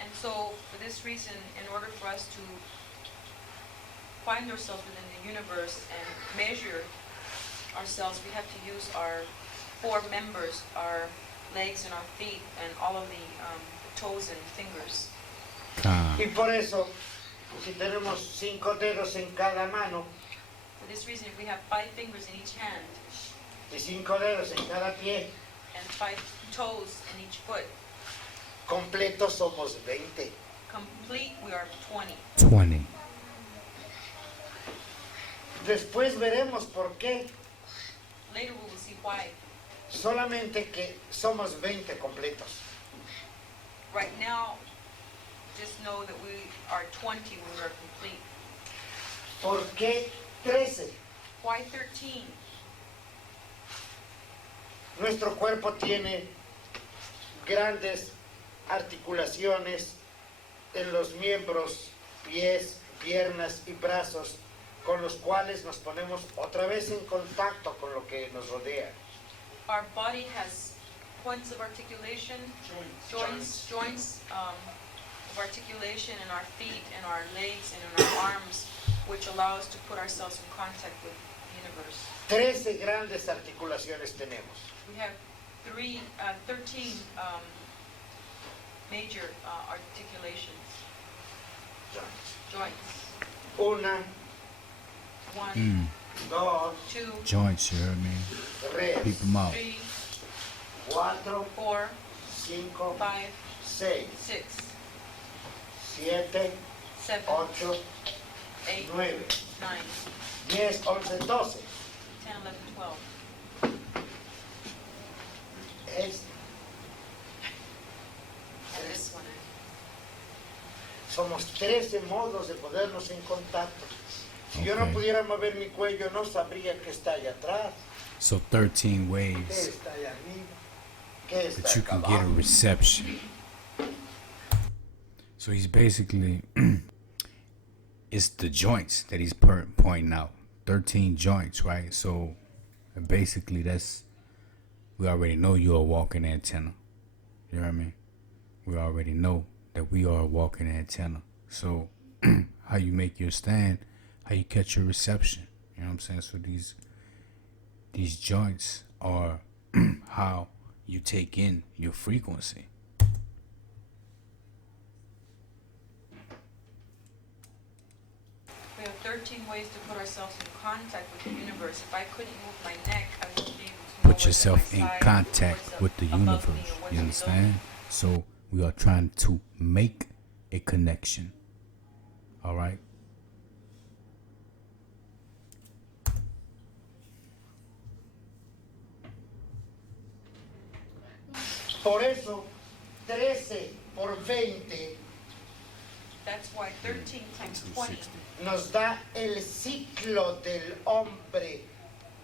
And so, for this reason, in order for us to find ourselves within the universe and measure ourselves, we have to use our 4 members, our legs and our feet, and all of the toes and fingers. Y por eso, si tenemos 5 dedos en cada mano For this reason, if we have 5 fingers in each hand y 5 dedos en cada pie, and 5 toes in each foot, completos somos 20. complete we are 20. 20. Después veremos por qué, Later we will see why. solamente que somos 20 completos. Right now, just know that we are 20 when we are complete. ¿Por qué 13? Why 13? Nuestro cuerpo tiene grandes articulaciones en los miembros, pies, piernas y brazos, con los cuales nos ponemos otra vez en contacto con lo que nos rodea. Our body has points of articulation, joints of articulation in our feet and our legs and in our arms, which allow us to put ourselves in contact with the universe. 13 grandes articulaciones tenemos. We have 13 major articulations. Joints. Una, 1, dos, 2, Joints, you heard me? tres, Peep them out. 3, cuatro, 4, cinco, 5, seis, 6, siete, 7, ocho, 8, nueve, 9, 10, 11, 12. 10, 11, 12. Es, And this one. somos 13 modos de ponernos en contacto. Si yo no Okay. pudiera mover mi cuello, no sabría qué está allá atrás, So 13 qué ways está allá arriba, qué está that you acá can get a abajo. reception. So he's basically, it's the joints that he's pointing out. 13 joints, right? So basically we already know you're a walking antenna. You know what I mean? We already know that we are a walking antenna. So how you make your stand, how you catch your reception. You know what I'm saying? So these joints are how you take in your frequency. We have 13 ways to put ourselves in contact with the universe. If I couldn't move my neck, I wouldn't be able to know Put what's at yourself my in side, contact what's with the above me, universe. or what's You below understand? me. So we are trying to make a connection. All right? Por eso, 13 por 20 That's why 13 times 20 nos da el ciclo del hombre,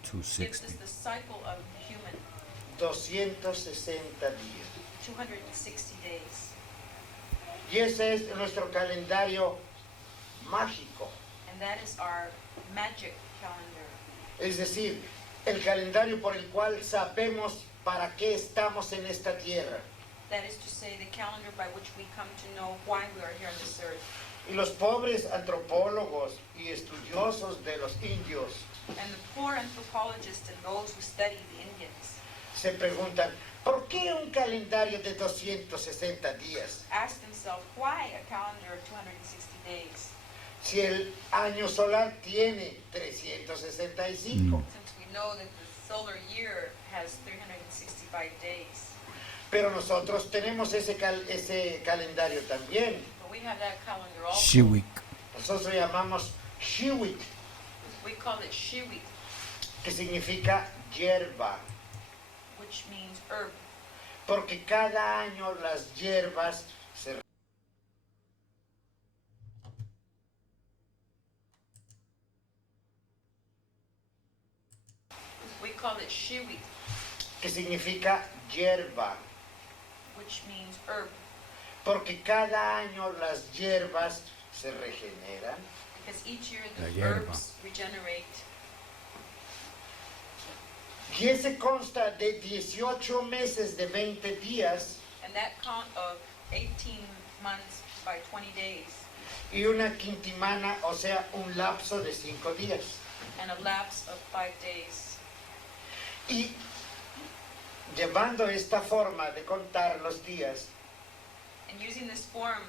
gives us 260. the cycle of human, 260 días. 260 days. Y ese es nuestro calendario mágico. And that is our magic calendar. Es decir, el calendario por el cual sabemos para qué estamos en esta tierra. That is to say, the calendar by which we come to know why we are here on this earth. Y los pobres antropólogos y estudiosos de los indios And the poor anthropologists and those who study the Indians se preguntan, ¿por qué un calendario de 260 días? ask themselves, why a calendar of 260 days? Si el año solar tiene 365. Since we know that the solar year has 365 days. Pero nosotros tenemos ese calendario también. But we have that calendar also. Shiwik. Nosotros lo llamamos Shiwit, We call it Shiwit, que significa hierba. which means herb. Porque cada año las hierbas se We call it Shiwit, que significa hierba. which means herb. Porque cada año las hierbas se regeneran. Because each year La the hierba. herbs regenerate. Y ese consta de 18 meses de 20 días And that count of 18 months by 20 days y una quintimana, o sea, un lapso de 5 días. and a lapse of 5 days. Y llevando esta forma de contar los días, And using this form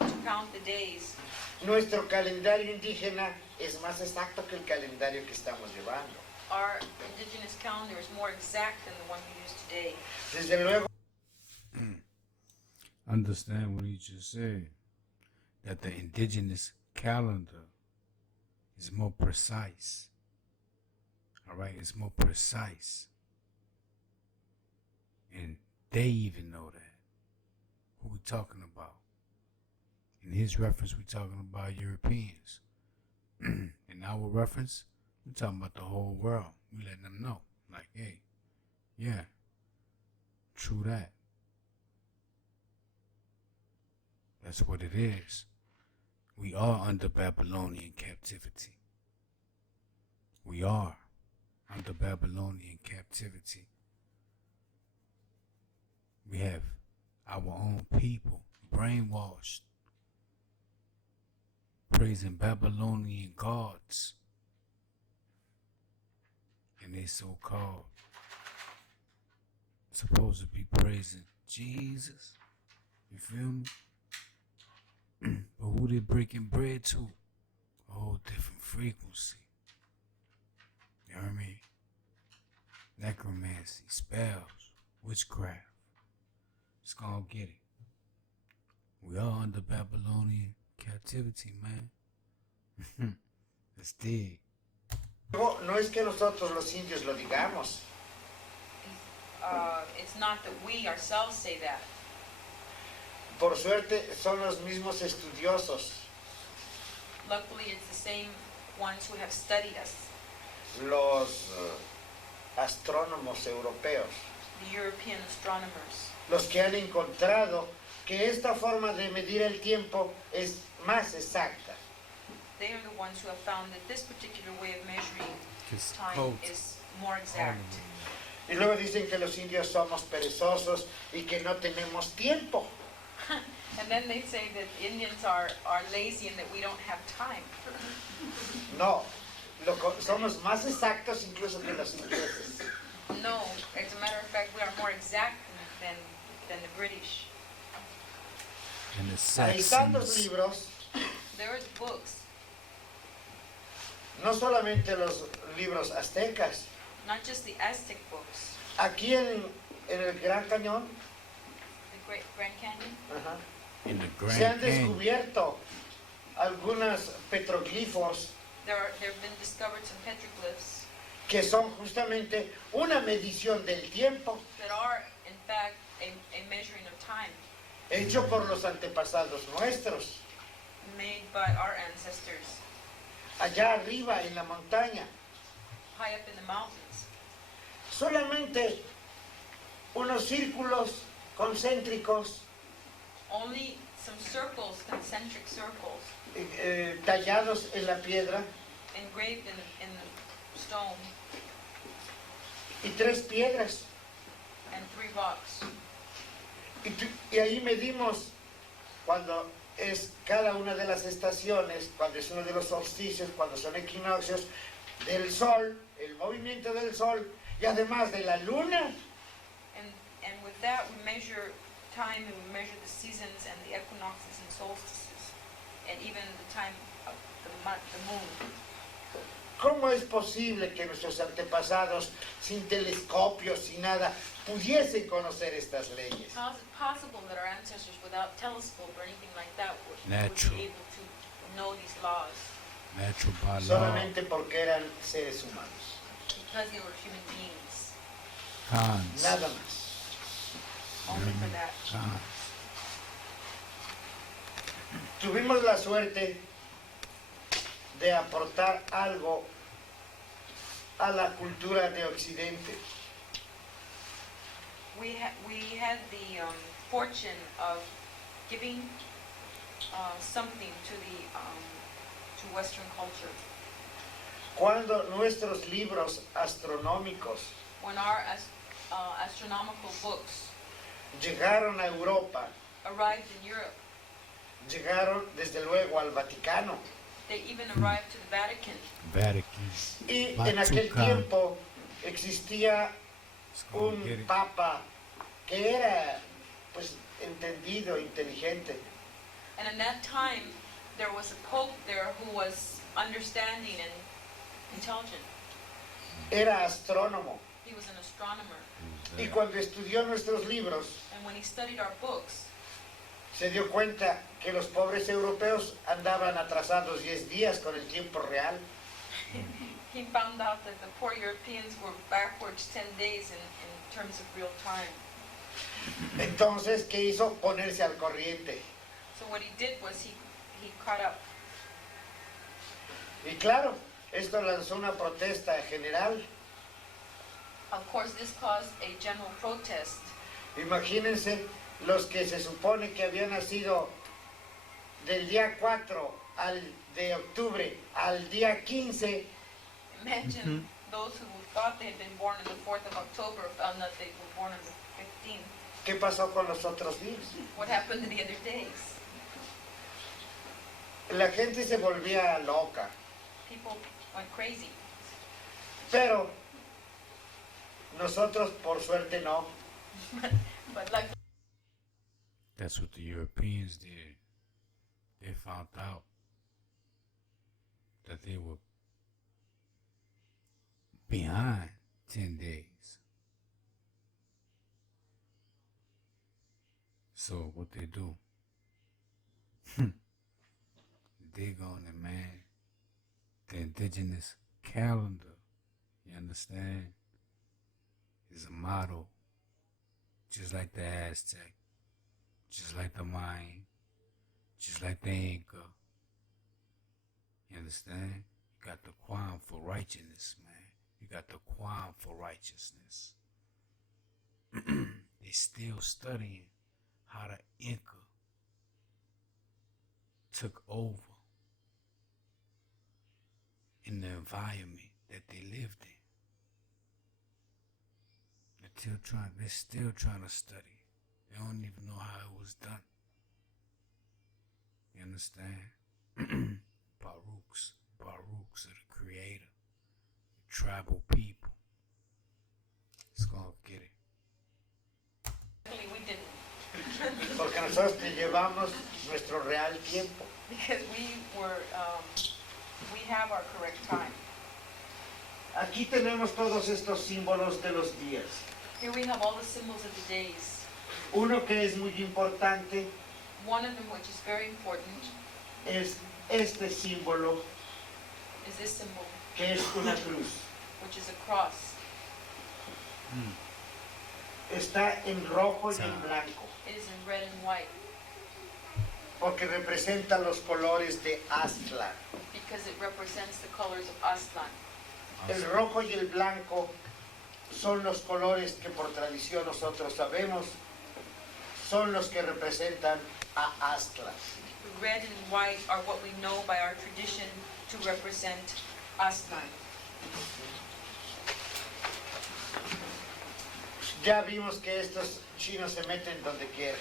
to count the days, nuestro calendario indígena es más exacto que el calendario que estamos llevando. our indigenous calendar is more exact than the one we use today. Desde luego, Understand what he just said. That the indigenous calendar is more precise. All right, it's more precise. And they even know that. Who we talking about? In his reference, we talking about Europeans. In our reference, we talking about the whole world. We letting them know. Like, hey, yeah, true that. That's what it is. We are under Babylonian captivity. We are under Babylonian captivity. We have our own people brainwashed, praising Babylonian gods, and they so-called supposed to be praising Jesus. You feel me? But who they breaking bread to? A whole different frequency. You know what I mean? Necromancy, spells, witchcraft. Just gonna get it. We all under Babylonian captivity, man. Let's dig. No, no es que nosotros los indios lo digamos. It's not that we ourselves say that. Por suerte son los mismos estudiosos, Luckily, it's the same ones who have studied us, los astrónomos europeos, the European astronomers, los que han encontrado que esta forma de medir el tiempo es más exacta. they are the ones who have found that this particular way of measuring Just time hold. is more exact. Y luego dicen que los indios somos perezosos y que no tenemos tiempo. And then they say that Indians are lazy and that we don't have time. No, somos más exactos incluso que los ingleses. No, as a matter of fact, we are more exact than the British. And the Hay tantos Saxons. libros, There is books, no solamente los libros aztecas. not just the Aztec books, Aquí en el Gran Cañón the Great Grand Canyon. ajá, In the se han Grand Canyon. descubierto algunos petroglifos There have been discovered some petroglyphs que son justamente una medición del tiempo that are, in fact, a measuring of time hecho por los antepasados nuestros, made by our ancestors allá arriba en la montaña. high up in the mountains. Solamente unos círculos concéntricos Only some circles, concentric circles, tallados en la piedra engraved in the stone, y 3 piedras. and 3 rocks. Y ahí medimos cuando es cada una de las estaciones, cuando es uno de los solsticios, cuando son equinoccios, del sol, el movimiento del sol y además de la luna. And with that, we measure time and we measure the seasons and the equinoxes and solstices, and even the time of the moon. ¿Cómo es posible que nuestros antepasados, sin telescopios, sin nada, pudiesen conocer estas leyes? How is it possible that our ancestors, without telescope or anything like that, would Natural. be able to know these laws? Natural by law. Solamente porque eran seres humanos. Because they were human beings. Khans. Nada más. Only for that. Khans. Tuvimos la suerte de aportar algo a la cultura de Occidente. We had the fortune of giving something to Western culture. Cuando nuestros libros astronómicos When our astronomical books llegaron a Europa, arrived in Europe, llegaron desde luego al Vaticano. they even arrived to the Vatican. Vatican. Y en aquel Vatican. tiempo existía Let's go get un it. papa que era pues entendido, inteligente. And in that time, there was a pope there who was understanding and intelligent. Era astrónomo. He was an astronomer. Y cuando estudió nuestros libros, And when he studied our books, se dio cuenta que los pobres europeos andaban atrasados 10 días con el tiempo real. he found out that the poor Europeans were backwards 10 days in terms of real time. Entonces, ¿qué hizo? Ponerse al corriente. So what he did was he caught up. Y claro, esto lanzó una protesta general. Of course, this caused a general protest. Imagínense los que se supone que habían nacido del día 4 de octubre al día 15, Imagine those who thought they had been born on the 4th of October found that they were born on the 15th. ¿qué pasó con los otros días? What happened to the other days? La gente se volvía loca, People went crazy. pero nosotros por suerte no. But like That's what the Europeans did. they found out that they were behind 10 days. So what they do, dig on it, man. The indigenous calendar, you understand, is a model, just like the Aztec, just like the Mayan, just like the Inca. You understand? You got the qualm for righteousness, man. You got the qualm for righteousness. They still studying how the Inca took over in the environment that they lived in. They're still trying to study. They don't even know how it was done. You understand? Baruchs are the creator. The tribal people. Let's go get it. Actually, we didn't. Porque nosotros te llevamos nuestro real tiempo. Because we have our correct time. Aquí tenemos todos estos símbolos de los días. Here we have all the symbols of the days. Uno que es muy importante One of them, which is very important, es este símbolo is this symbol, que es una cruz. which is a cross. Está en rojo y en blanco It is in red and white porque representa los colores de Aztlan. because it represents the colors of Aztlan. El rojo y el blanco son los colores que por tradición nosotros sabemos son los que representan a Aztlan. Red and white are what we know by our tradition to represent Aztlan. Ya vimos que estos chinos se meten donde quieren.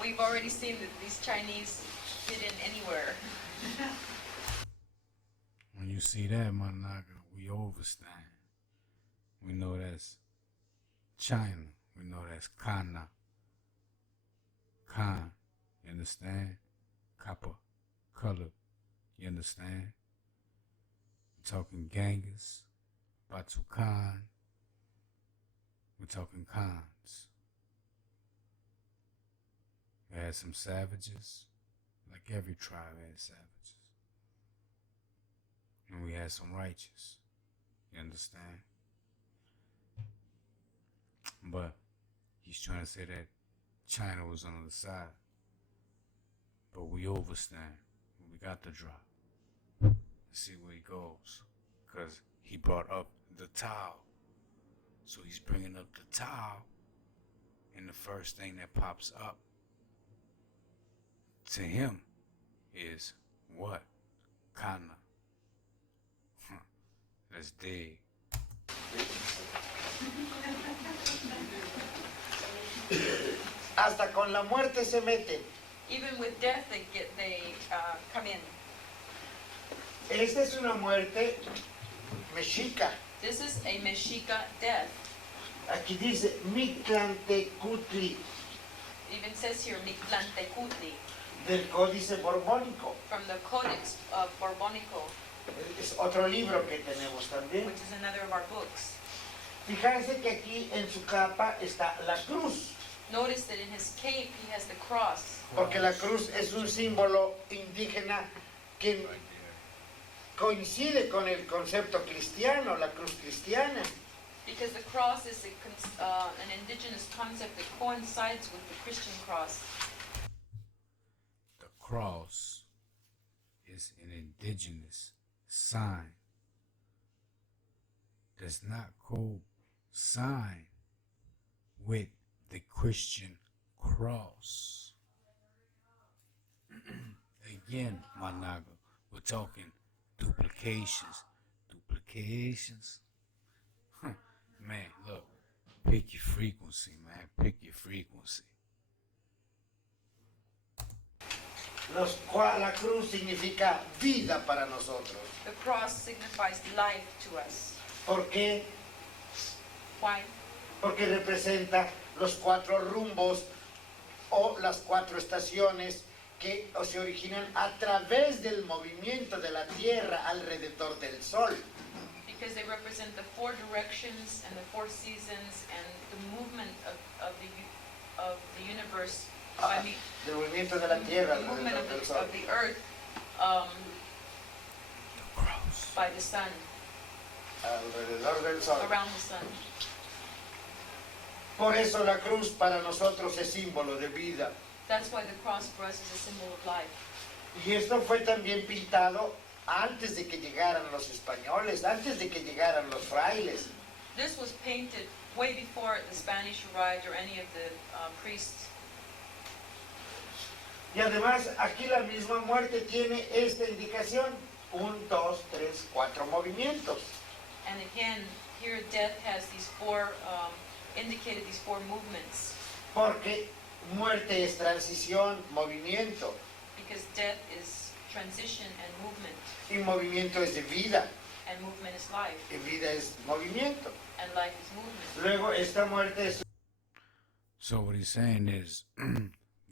We've already seen that these Chinese fit in anywhere. When you see that, my nigga, we overstand. We know that's China. We know that's Kana. Khan. You understand? Copper color. You understand? We're talking Genghis, Batu Khan. We're talking Khans. We had some savages, like every tribe had savages. And we had some righteous. You understand? But he's trying to say that China was on the side. But we overstand. We got the drop. Let's see where he goes. Because he brought up the Tao. So he's bringing up the Tao. And the first thing that pops up to him is what? Kana. Let's dig. Hasta con la muerte se meten. Even with death, they come in. Esta es una muerte mexica. This is a Mexica death. Aquí dice Mictlantecutli, Even says here Mictlantecutli, del Códice Borbónico. from the Codex of Borbónico, Es otro libro que tenemos también. which is another of our books. Fijarse que aquí en su capa está la cruz, Notice that in his cape he has the cross, porque la cruz es un símbolo indígena que coincide con el concepto cristiano, la cruz cristiana. because the cross is an indigenous concept that coincides with the Christian cross. The cross is an indigenous sign. Does not co-sign with the Christian cross. Again, my naga, we're talking duplications. Duplications? Man, look, pick your frequency, man. Pick your frequency. La cruz significa vida para nosotros. The cross signifies life to us. ¿Por qué? Why? Porque representa los 4 rumbos o las 4 estaciones que se originan a través del movimiento de la Tierra alrededor del Sol. Because they represent the four directions and the four seasons and the movement of the universe. I mean, Del movimiento de la Tierra the movement alrededor del of Sol. the earth by the sun, Alrededor del Sol. around the sun. Por eso la cruz para nosotros es símbolo de vida. That's why the cross for us is a symbol of life. Y esto fue también pintado antes de que llegaran los españoles, antes de que llegaran los frailes. This was painted way before the Spanish arrived or any of the priests. Y además aquí la misma muerte tiene esta indicación. 1, 2, 3, 4 movimientos. And again, here death has these four, indicated these four movements. Porque muerte es transición, movimiento. Because death is transition and movement. Y movimiento es de vida. And movement is life. Y vida es movimiento. And life is movement. Luego esta muerte es... So what he's saying is,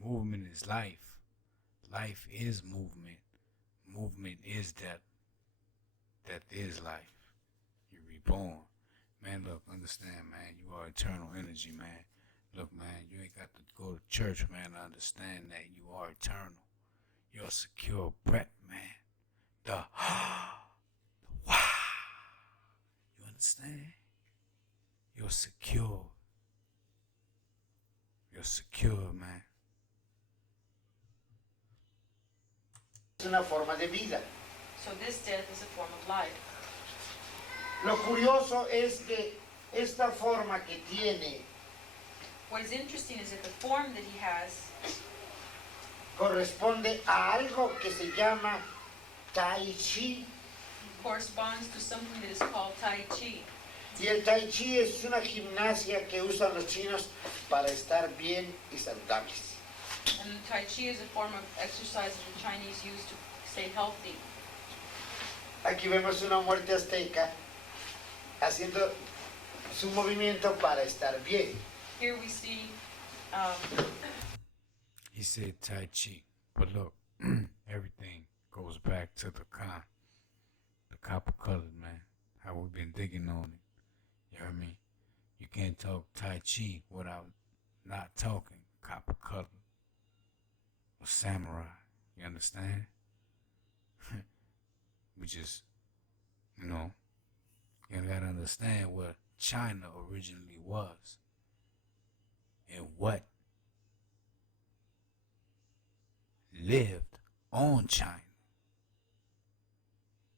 movement is life. Life is movement. Movement is death. Death is life. You're reborn. Man, look, understand, man, you are eternal energy, man. Look, man, you ain't got to go to church, man, to understand that you are eternal. You're a secure breath, man. The wow. You understand? You're secure. You're secure, man. Es una forma de vida. So this death is a form of life. Lo curioso es que esta forma que tiene What is interesting is that the form that he has corresponde a algo que se llama Tai Chi. corresponds to something that is called Tai Chi. Y el Tai Chi es una gimnasia que usan los chinos para estar bien y saludables. And Tai Chi is a form of exercise that the Chinese use to stay healthy. Aquí vemos una muerte azteca haciendo su movimiento para estar bien. Here we see He said Tai Chi, but look, everything goes back to the copper colored, man. How we've been digging on it. You know what I mean? You can't talk Tai Chi without not talking copper colored or samurai. You understand? Which is, you gotta understand what China originally was and what lived on China.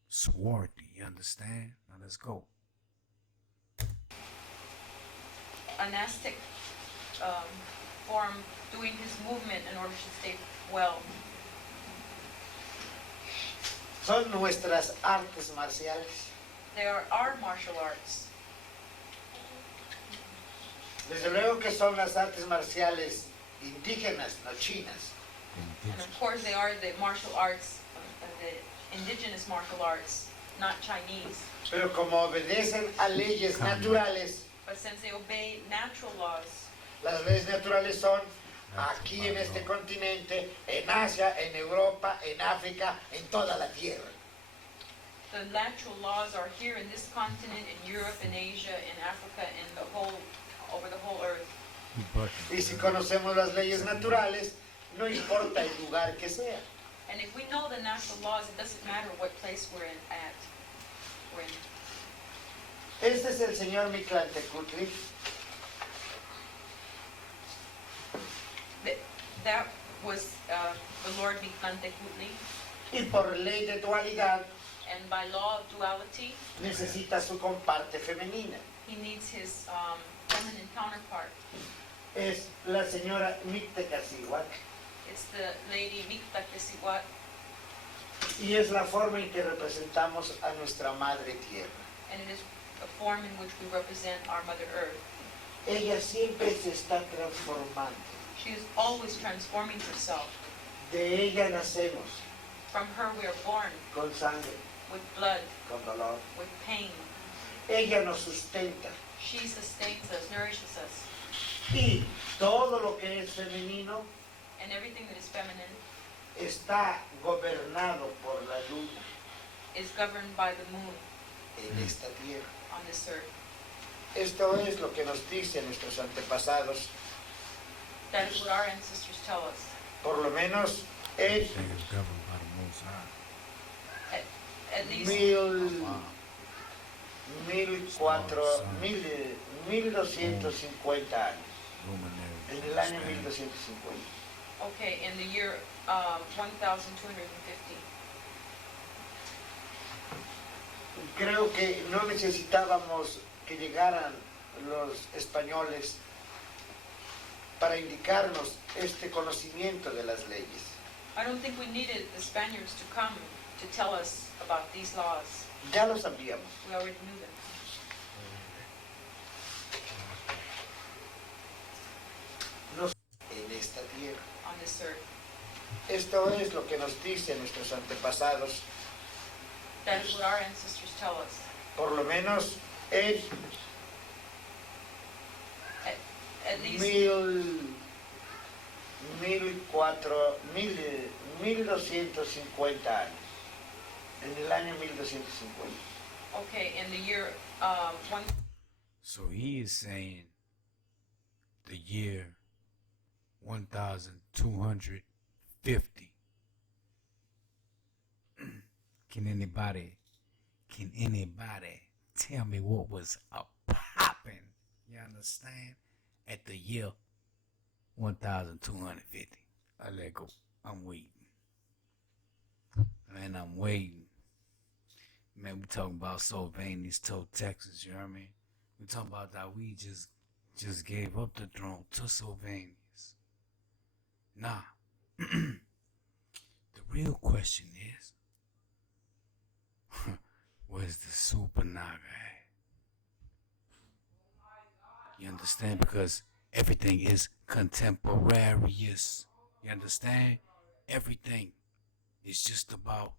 Swarthy, you understand? Now let's go. an Aztec form doing his movement in order to stay well. Son nuestras artes marciales. They are our martial arts. Desde luego que son las artes marciales indígenas, no chinas. And of course they are the martial arts, the indigenous martial arts, not Chinese. Pero como obedecen a leyes naturales, But since they obey natural laws, las leyes naturales son aquí en este continente, en Asia, en Europa, en África, en toda la tierra. the natural laws are here in this continent, in Europe, in Asia, in Africa, in the whole, over the whole earth. Y si conocemos las leyes naturales, no importa el lugar que sea. And if we know the natural laws, it doesn't matter what place we're in. Este es el señor Mictlantecutli. That was the Lord Mictlantecutli, Y por ley de dualidad and by law of duality, necesita su comparte femenina. he needs his feminine counterpart. Es la señora Mictecacihuac. It's the lady Mictlantecutli, Y es la forma en que representamos a nuestra madre tierra. and it is a form in which we represent our Mother Earth. Ella siempre se está transformando. She is always transforming herself. De ella nacemos, From her we are born con sangre, with blood, con dolor. with pain. Ella nos sustenta. She sustains us, nourishes us, Y todo lo que es femenino and everything that is feminine está gobernado por la luna is governed by the moon en esta tierra. on this earth. Esto es lo que nos dicen nuestros antepasados, That is what our ancestors tell us. por lo menos en Everything is governed by the Most High. At least Wow. 1250 años, Luminaries. en el año understand. 1250. okay, in the year 1250. Creo que no necesitábamos que llegaran los españoles para indicarnos este conocimiento de las leyes. I don't think we needed the Spaniards to come to tell us about these laws. Ya lo sabíamos. We already knew them. En esta tierra. On this earth. Esto es lo que nos dicen nuestros antepasados, That is what our ancestors tell us. por lo menos en At least 1250 años, en el año 1250. okay, in the year one. So he is saying the year 1250. Can anybody tell me what was a popping? You understand? At the year 1250. I let go. I'm waiting. Man, I'm waiting. Man, we talking about Sylvanus told Texas, you know what I mean? We talking about that we just gave up the throne to Sylvanus. Nah. The real question is, where's the super naga at? You understand? Because everything is contemporaneous. You understand? Everything is just about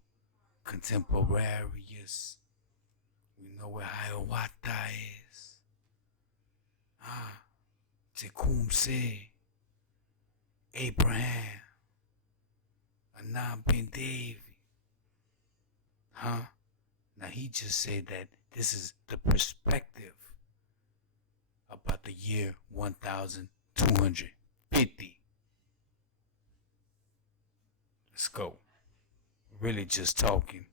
contemporaneous. We know where Hiawatha is. Tecumseh, Abraham, Anam Ben David. Now he just said that this is the perspective about the year 1250. Let's go. Really just talking.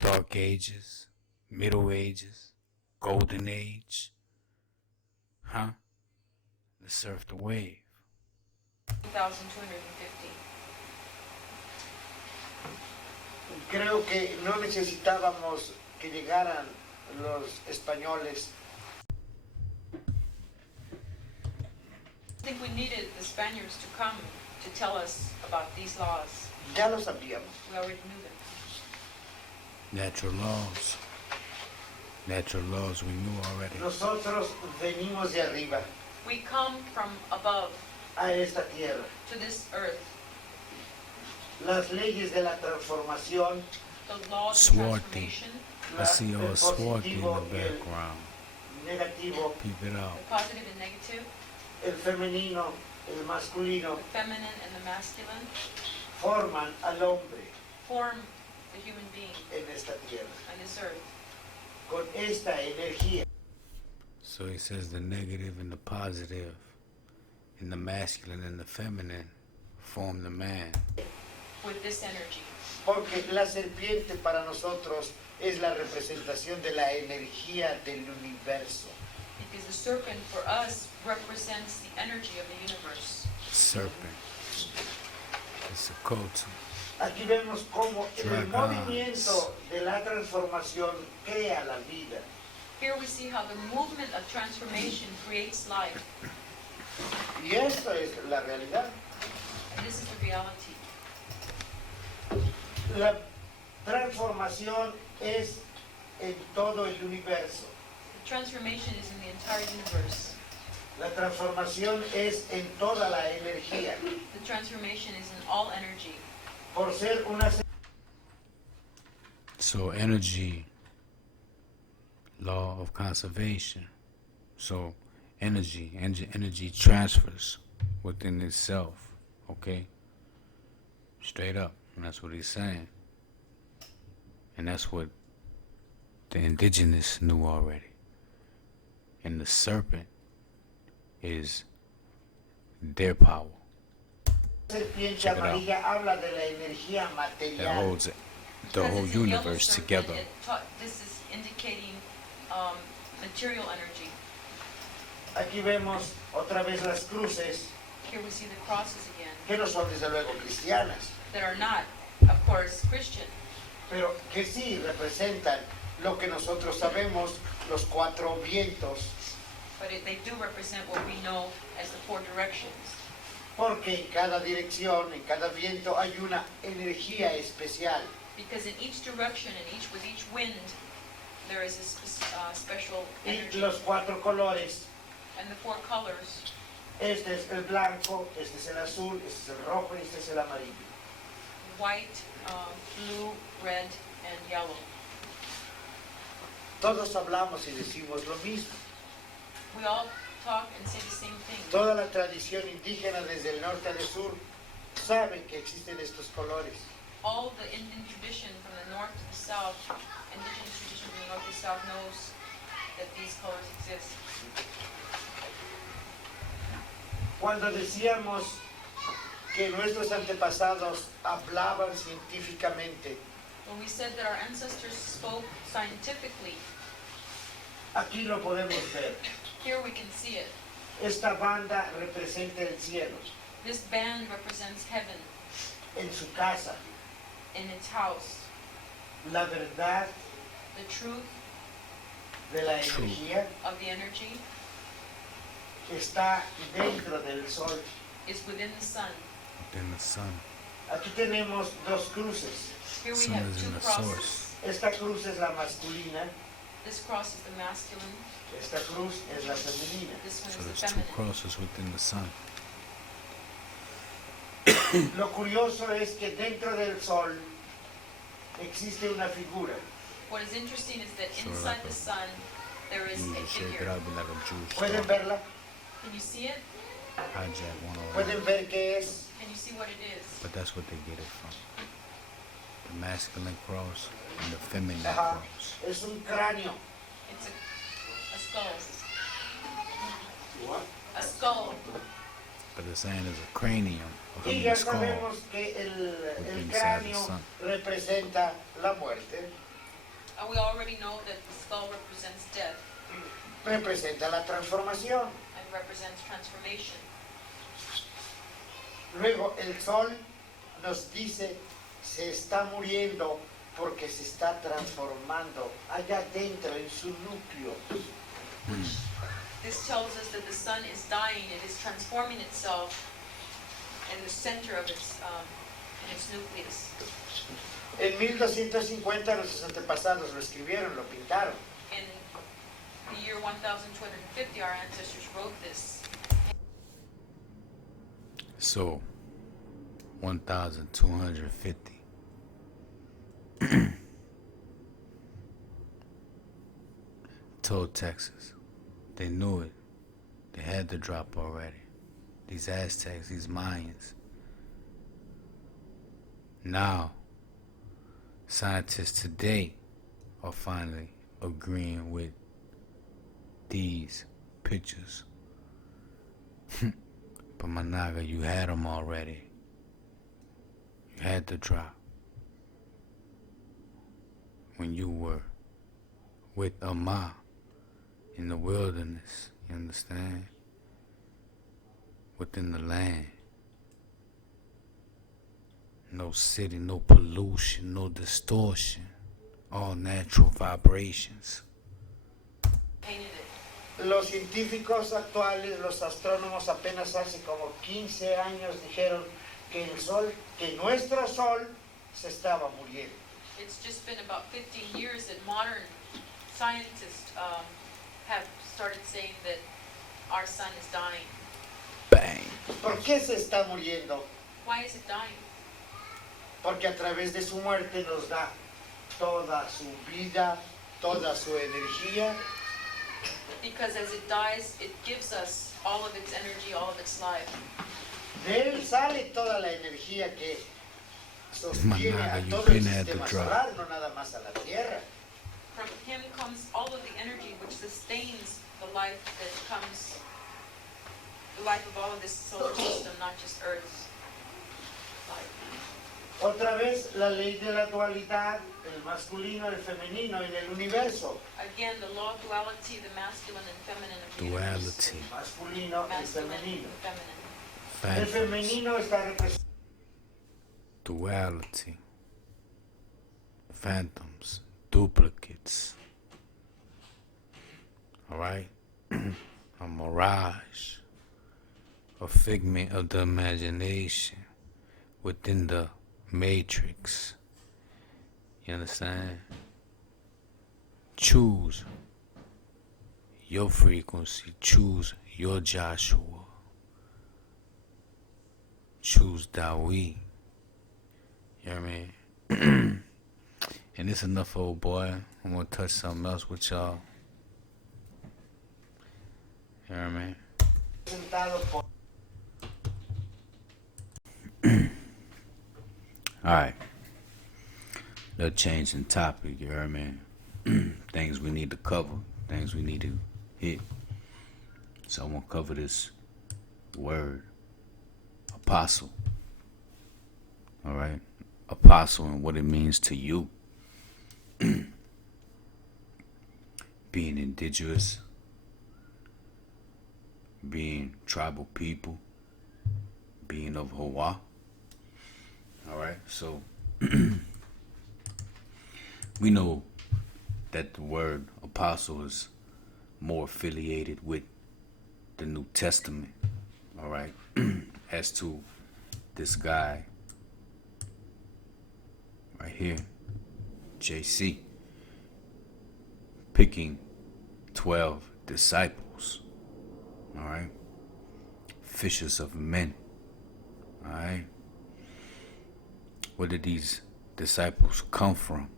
Dark Ages, Middle Ages, Golden Age. Let's surf the wave. 1250. Creo que no necesitábamos que llegaran los españoles. I think we needed the Spaniards to come to tell us about these laws. Ya lo sabíamos. We already knew them. Natural laws. Natural laws we knew already. Nosotros venimos de arriba We come from above a esta tierra. to this earth. Las leyes de la transformación, The laws of Swarthy. transformation, I see all el Swarthy in the positivo y el background. negativo, Peep it out. the positive and negative, el femenino, el masculino, the feminine and the masculine, forman al hombre form the human being en esta tierra. on this earth. Con esta energía So he says the negative and the positive, and the masculine and the feminine form the man. With this energy. porque la serpiente para nosotros es la representación de la energía del universo. Because the serpent for us represents the energy of the universe. Serpent. It's a culture. Aquí vemos cómo el Dragons. movimiento de la transformación crea la vida. Here we see how the movement of transformation creates life. Y esto es la realidad. And this is the reality. La transformación es en todo el universo. The transformation is in the entire universe. La transformación es en toda la energía. The transformation is in all energy. Por ser una So energy, law of conservation. So energy transfers within itself, okay? Straight up. And that's what he's saying. And that's what the indigenous knew already. And the serpent is their power. Serpiente Check it out. amarilla habla de la energía That material. holds it, the Because whole it's a yellow universe serpent, together. this is indicating material energy. Aquí vemos otra vez las cruces, Here we see the crosses again, que no son desde luego cristianas, that are not, of course, Christian, pero que sí representan lo que nosotros sabemos, los cuatro vientos, but they do represent what we know as the four directions. porque en cada dirección, en cada viento hay una energía especial. Because in each direction and with each wind, there is a special Y energy. los cuatro colores, And the four colors, este es el blanco, este es el azul, este es el rojo y este es el amarillo. white, blue, red, and yellow. Todos hablamos y decimos lo mismo. We all talk and say the same thing. Toda la tradición indígena desde el norte al sur sabe que existen estos colores. All the Indian tradition from the north to the south, indigenous tradition from the north to the south knows that these colors exist. Cuando decíamos que nuestros antepasados hablaban científicamente, When we said that our ancestors spoke scientifically, aquí lo podemos ver. here we can see it. Esta banda representa el cielo. This band represents heaven En su casa, in its house. la verdad The truth de la energía of the energy está dentro del sol. is within the sun. Within the sun. Aquí tenemos dos cruces. Here we Sun have is two in the crosses. source. Esta cruz es la masculina, This cross is the masculine, esta cruz es la femenina. this one So is there's the two feminine. crosses within the sun. Lo curioso es que dentro del sol existe una figura. What is interesting is that Sort of inside like the a- sun, there is You a just shake it figure. out, be like a Jewish ¿Pueden star. verla? Can you see it? Hijack 101. ¿Pueden ver qué es? Can you see what it is? But that's what they get it from. The masculine cross and the feminine Ajá. cross. Es un cráneo. It's a skull. What? A skull. But the saying is a cranium, a Y human ya skull. sabemos que el Within cráneo the sun. representa la muerte, We already know that the skull represents death representa la transformación. and represents transformation. Luego el sol nos dice se está muriendo porque se está transformando allá dentro en su núcleo. This tells us that the sun is dying, it is transforming itself in the center of its nucleus. En 1250 nuestros antepasados lo escribieron, lo pintaron. In the year 1250, our ancestors wrote this. So, 1,250. Told Texas. They knew it. They had the drop already. These Aztecs, these Mayans. Now, scientists today are finally agreeing with these pictures. But my naga, you had them already. You had the drop. When you were with Ama in the wilderness, you understand? Within the land. No city, no pollution, no distortion. All natural vibrations. Painted it. Los científicos actuales, los astrónomos apenas hace como 15 años dijeron que el sol, que nuestro sol se estaba muriendo. It's just been about 15 years that modern scientists have started saying that our sun is dying. Bang! ¿Por qué se está muriendo? Why is it dying? Porque a través de su muerte nos da toda su vida, toda su energía, Because as it dies, it gives us all of its energy, all of its life. de él sale toda la energía que sostiene Managa, a you todo el been had the sistema drop. solar, no nada más a la Tierra. From him comes all of the energy which sustains the life that comes, the life of all of this solar system, not just Earth's life. Otra vez la ley de la dualidad, el masculino, el femenino en el universo. Again, the law of duality, the masculine and feminine of the universe. Duality. Masculino y Masculine femenino. and feminine. El Phantoms. femenino está representado. Duality. Phantoms. Duplicates. Alright? A mirage. A figment of the imagination within the matrix. You understand? Choose your frequency. Choose your Joshua. Choose Dawit. You know what I mean? And it's enough, old boy. I'm gonna touch something else with y'all. You know what I mean? Por Alright. Little change in topic, you know what I mean? Things we need to cover, things we need to hit. So I'm gonna cover this word, apostle. Alright? Apostle and what it means to you. Being indigenous, being tribal people, being of Hawaii. Alright, so we know that the word apostle is more affiliated with the New Testament, alright, as to this guy right here, JC, picking 12 disciples, alright, fishers of men, alright. Where did these disciples come from?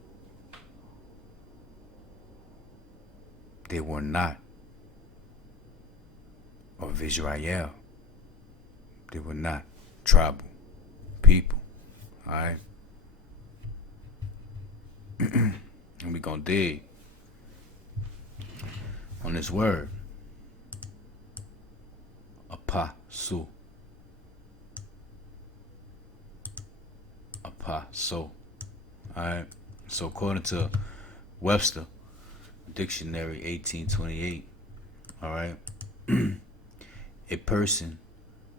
They were not of Israel. They were not tribal people. Alright? And we gonna dig on this word. Apostle. Apostle. Alright? So according to Webster Dictionary 1828, alright, a person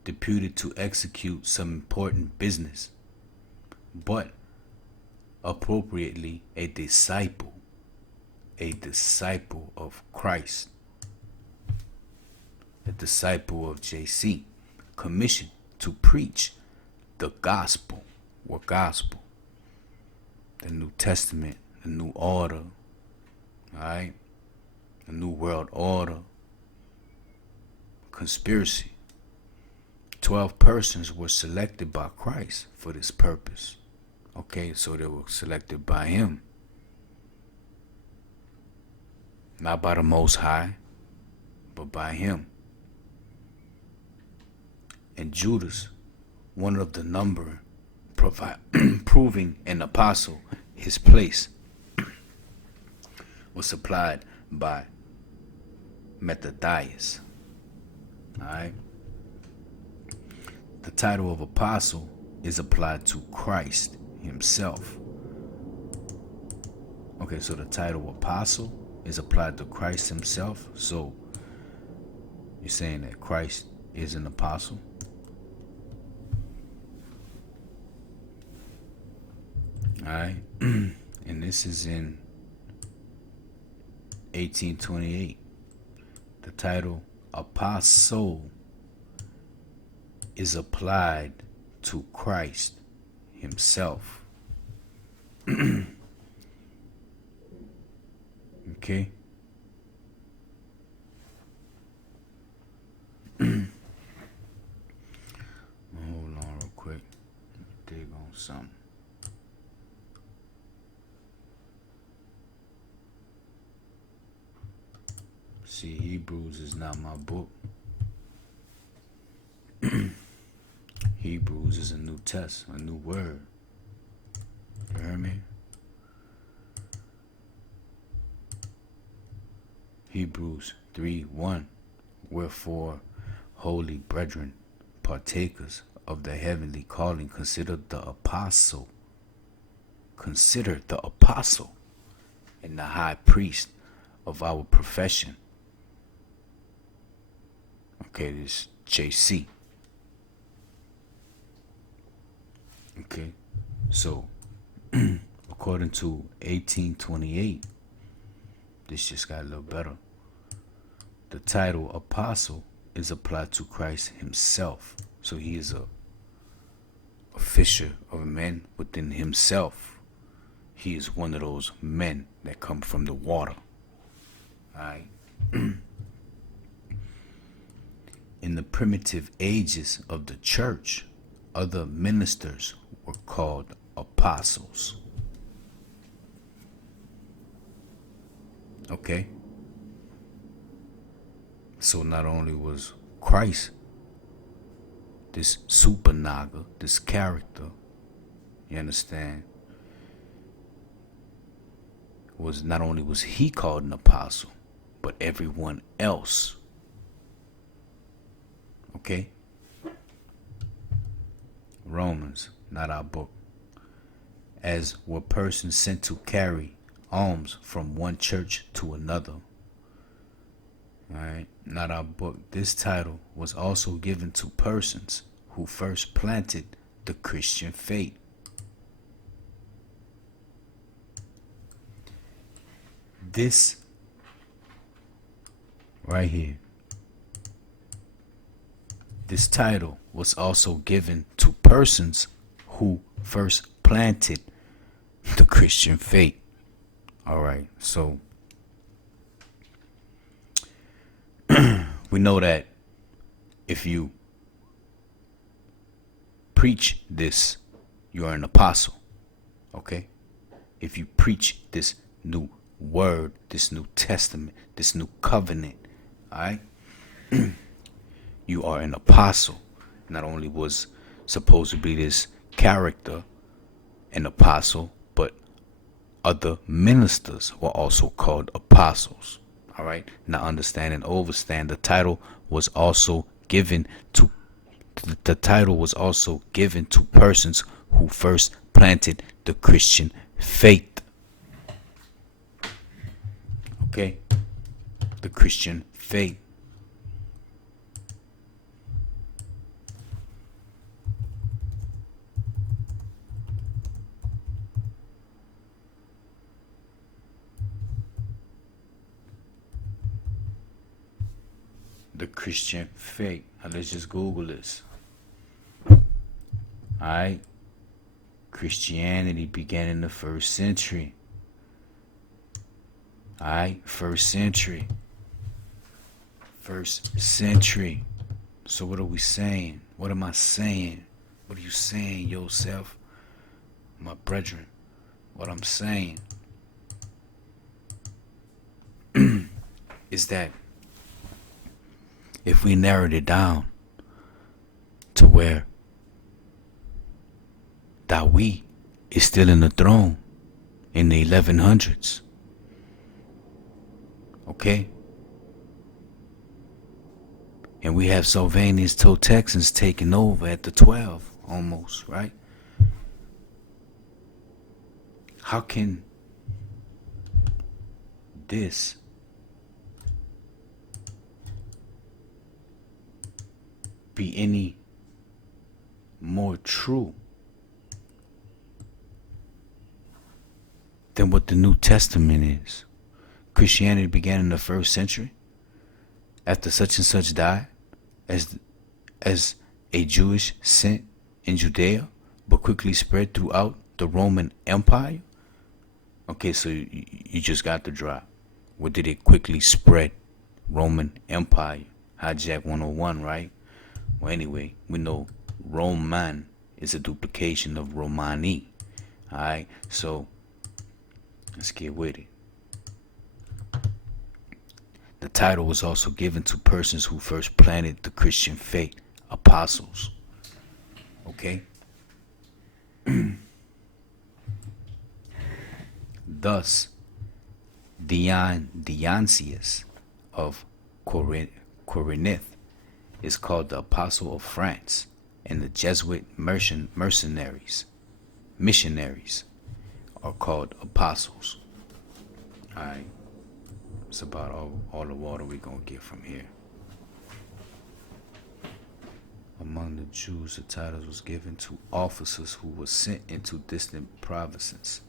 deputed to execute some important business, but appropriately a disciple of Christ, a disciple of JC, commissioned to preach the gospel. What gospel? The New Testament, the new order, alright? The new world order, conspiracy. 12 persons were selected by Christ for this purpose. Okay, so they were selected by him. Not by the Most High, but by him. And Judas, one of the number, proving an apostle, his place was supplied by Methodius. Alright? The title of apostle is applied to Christ himself. Okay, so the title apostle is applied to Christ himself. So you're saying that Christ is an apostle? Alright? And this is in 1828. The title apostle is applied to Christ himself. Okay? Hold on real quick. Dig on something. See, Hebrews is not my book. Hebrews is a new test, a new word. You hear me? Hebrews 3:1. Wherefore, holy brethren, partakers of the heavenly calling, consider the apostle and the high priest of our profession. Okay, this Ch2. Okay, so according to 1828, this just got a little better. The title apostle is applied to Christ himself. So he is a fisher of men within himself. He is one of those men that come from the water. Alright. In the primitive ages of the church, other ministers were called apostles. Okay? So not only was Christ this super naga, this character, you understand, was not only was he called an apostle, but everyone else. Okay? Romans, not our book. As were persons sent to carry alms from one church to another. Alright, not our book. This title was also given to persons who first planted the Christian faith. This right here. This title was also given to persons who first planted the Christian faith. Alright, so we know that if you preach this, you are an apostle. Okay? If you preach this new word, this new testament, this new covenant, alright? You are an apostle. Not only was supposedly this character an apostle, but other ministers were also called apostles. All right. Now understand and overstand. The title was also given to persons who first planted the Christian faith. Okay, the Christian faith. The Christian faith. Now let's just Google this. Alright. Christianity began in the 1st century. Alright, 1st century. 1st century. So what are we saying? What am I saying? What are you saying, yourself? My brethren. What I'm saying is that if we narrowed it down to where Dawit is still in the throne in the 1100s, okay? And we have Sylvanus TOQEPH taking over at the 12 almost, right? How can this be any more true than what the New Testament is? Christianity began in the 1st century after such and such died as a Jewish sect in Judea, but quickly spread throughout the Roman Empire. Okay, so you just got the drop. Where did it quickly spread? Roman Empire. Hijack 101, right? Well, anyway, we know Roman is a duplication of Romani. Alright, so let's get with it. The title was also given to persons who first planted the Christian faith, apostles. Okay? thus Dionysius of Corinth is called the Apostle of France, and the Jesuit missionaries are called apostles. Alright, it's about all the water we're going to get from here. Among the Jews, the title was given to officers who were sent into distant provinces.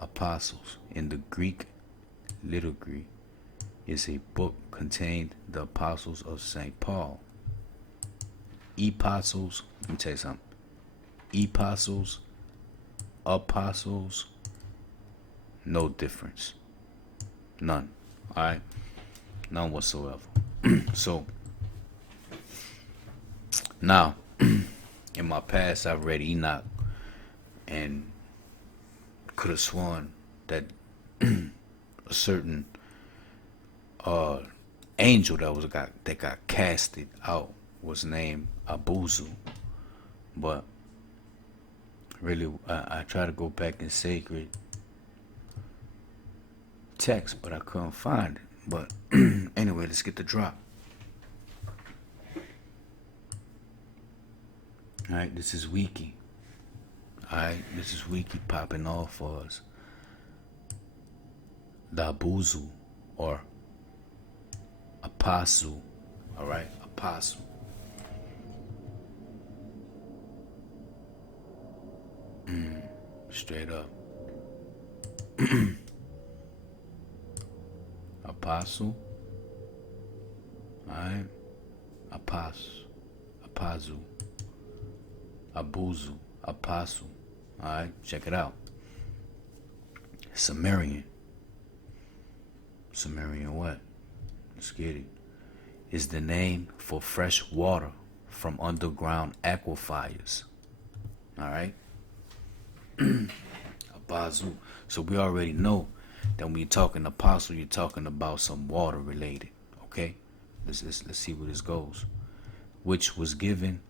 Apostles, in the Greek liturgy, is a book contained the apostles of St. Paul. Apostles, let me tell you something. Apostles, no difference. None. Alright? None whatsoever. So, now, in my past, I've read Enoch and could have sworn that a certain angel that got casted out was named Abuzu, but really I tried to go back in sacred text, but I couldn't find it. But anyway, let's get the drop. Alright, this is Wiki. Alright, this is Wiki popping off for us. The Abuzu, or Apostle. Alright, Apostle. Straight up. Apostle. Alright. Apazu. Abuzu. Apostle. Alright, check it out. Sumerian. Sumerian what? Let's get it. Is the name for fresh water from underground aquifers. Alright? Abazu. So we already know that when you're talking apostle, you're talking about some water related. Okay? Let's see where this goes. Which was given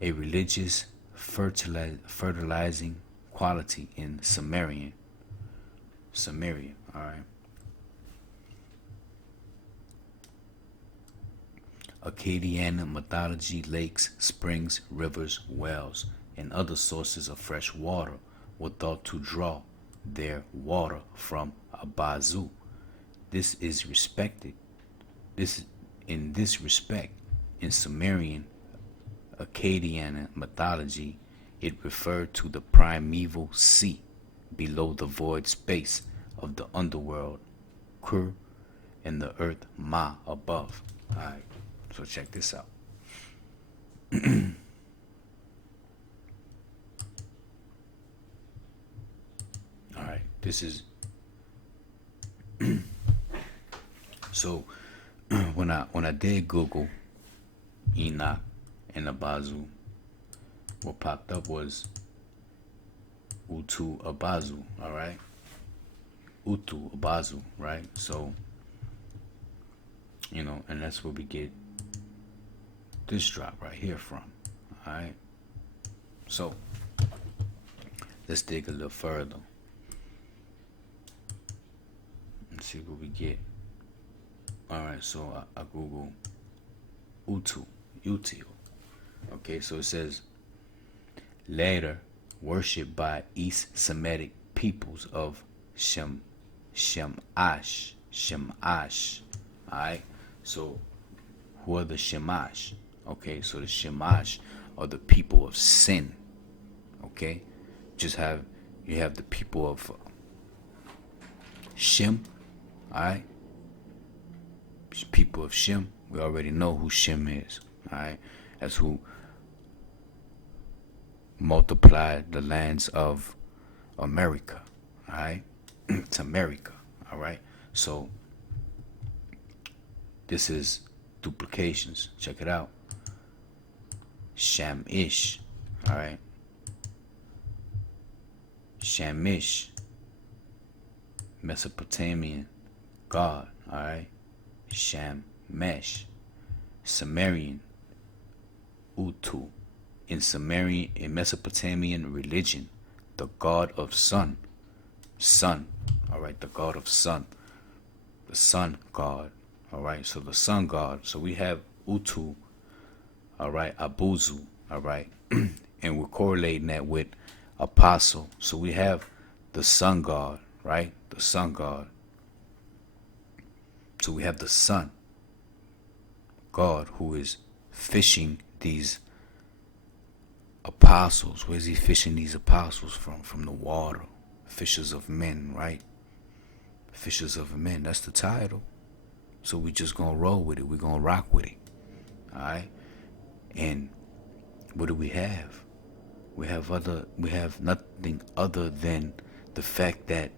a religious fertilizing quality in Samaria. Alright? Akkadian mythology, lakes, springs, rivers, wells, and other sources of fresh water were thought to draw their water from Abazu. This is respected. In this respect, in Sumerian Akkadian mythology, it referred to the primeval sea below the void space of the underworld, Kur, and the earth Ma above. Alright, so check this out. Alright, this is so when I did Google Enoch and Abazu, what popped up was Utu Abazu, alright? Utu Abazu, right? So, you know, and that's where we get this drop right here from, alright? So, let's dig a little further. Let's see what we get. Alright, so I Google Utu. Okay, so it says, later worshipped by East Semitic peoples of Shamash. Alright, so who are the Shamash? Okay, so the Shamash are the people of sin. Okay, you have the people of Shem. Alright, people of Shem. We already know who Shem is. Alright, that's who multiplied the lands of America. Alright, it's America. Alright, so this is duplications. Check it out. Shamish. Alright, Shamish, Mesopotamian god. Alright, Shamesh, Sumerian Utu. In Mesopotamian religion, the god of sun. all right, the god of sun, the sun god, all right, so the sun god. So we have Utu, all right, Abuzu, all right, and we're correlating that with Apostle. So we have the sun god, right, the sun god. So we have the sun god who is fishing these apostles. Where's he fishing these apostles from? From the water. Fishers of men, right? Fishers of men. That's the title. So we just gonna roll with it. We gonna rock with it. Alright? And what do we have? We have nothing other than the fact that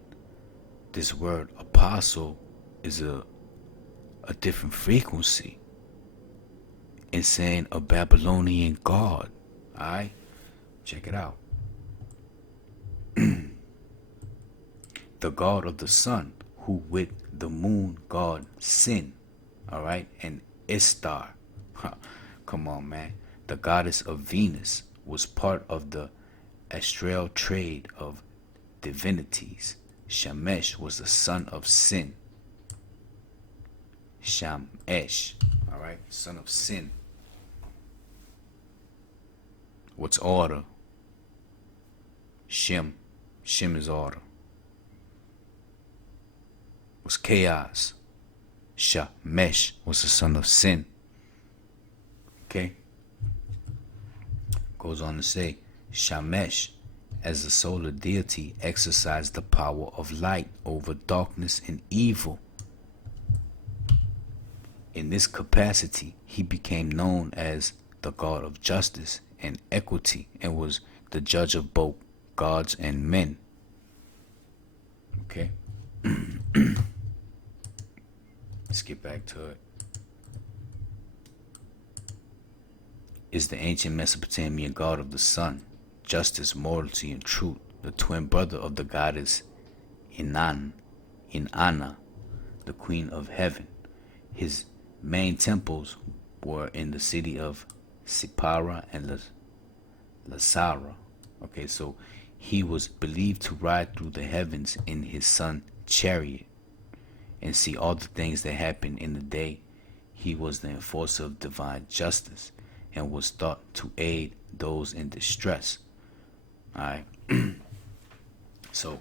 this word apostle is a different frequency. And saying a Babylonian god. Alright? Check it out. The god of the sun, who with the moon god Sin, alright, and Istar. Come on, man. The goddess of Venus was part of the astral trade of divinities. Shamesh was the son of Sin. Shamesh, alright, son of Sin. What's order? Shem is order. Was chaos. Shamesh was the son of Sin. Okay? Goes on to say, Shamesh, as the solar deity, exercised the power of light over darkness and evil. In this capacity, he became known as the god of justice and equity, and was the judge of both gods and men. Okay? Let's get back to it. Is the ancient Mesopotamian god of the sun, justice, morality, and truth, the twin brother of the goddess Inanna, the queen of heaven. His main temples were in the city of Sippara and Lasara. Okay, so he was believed to ride through the heavens in his sun chariot and see all the things that happen in the day. He was the enforcer of divine justice and was thought to aid those in distress. Alright. So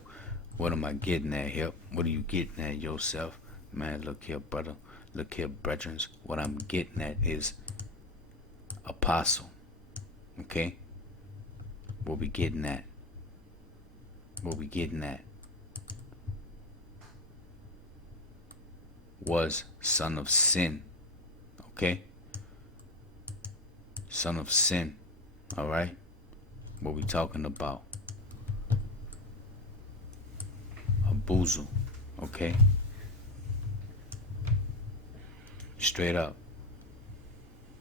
what am I getting at here? What are you getting at yourself? Man, look here, brother. Look here, brethren. What I'm getting at is apostle. Okay? What we getting at? What we getting at was son of Sin. Okay? Son of Sin. Alright? What we talking about? Abuzu. Okay? Straight up.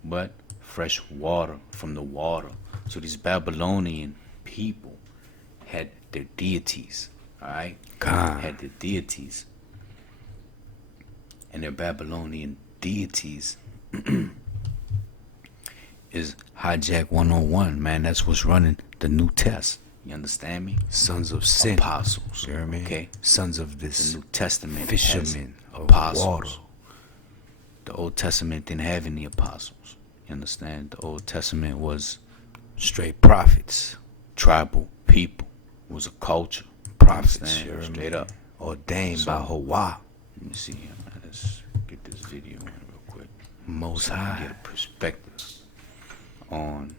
But fresh water from the water. So these Babylonian people had their deities. Alright? Had their deities. And their Babylonian deities is hijack 101, man. That's what's running the New Test. You understand me? Sons of Sin. Apostles. You know what I mean? Okay? Sons of this the New Testament. Fishermen. Apostles. Water. The Old Testament didn't have any apostles. You understand? The Old Testament was straight prophets. Tribal people. It was a culture. Prophets. Sure, straight up. Ordained by Hawa. Let me see here, man. Let's get this video in real quick. Most so High. Get a perspective on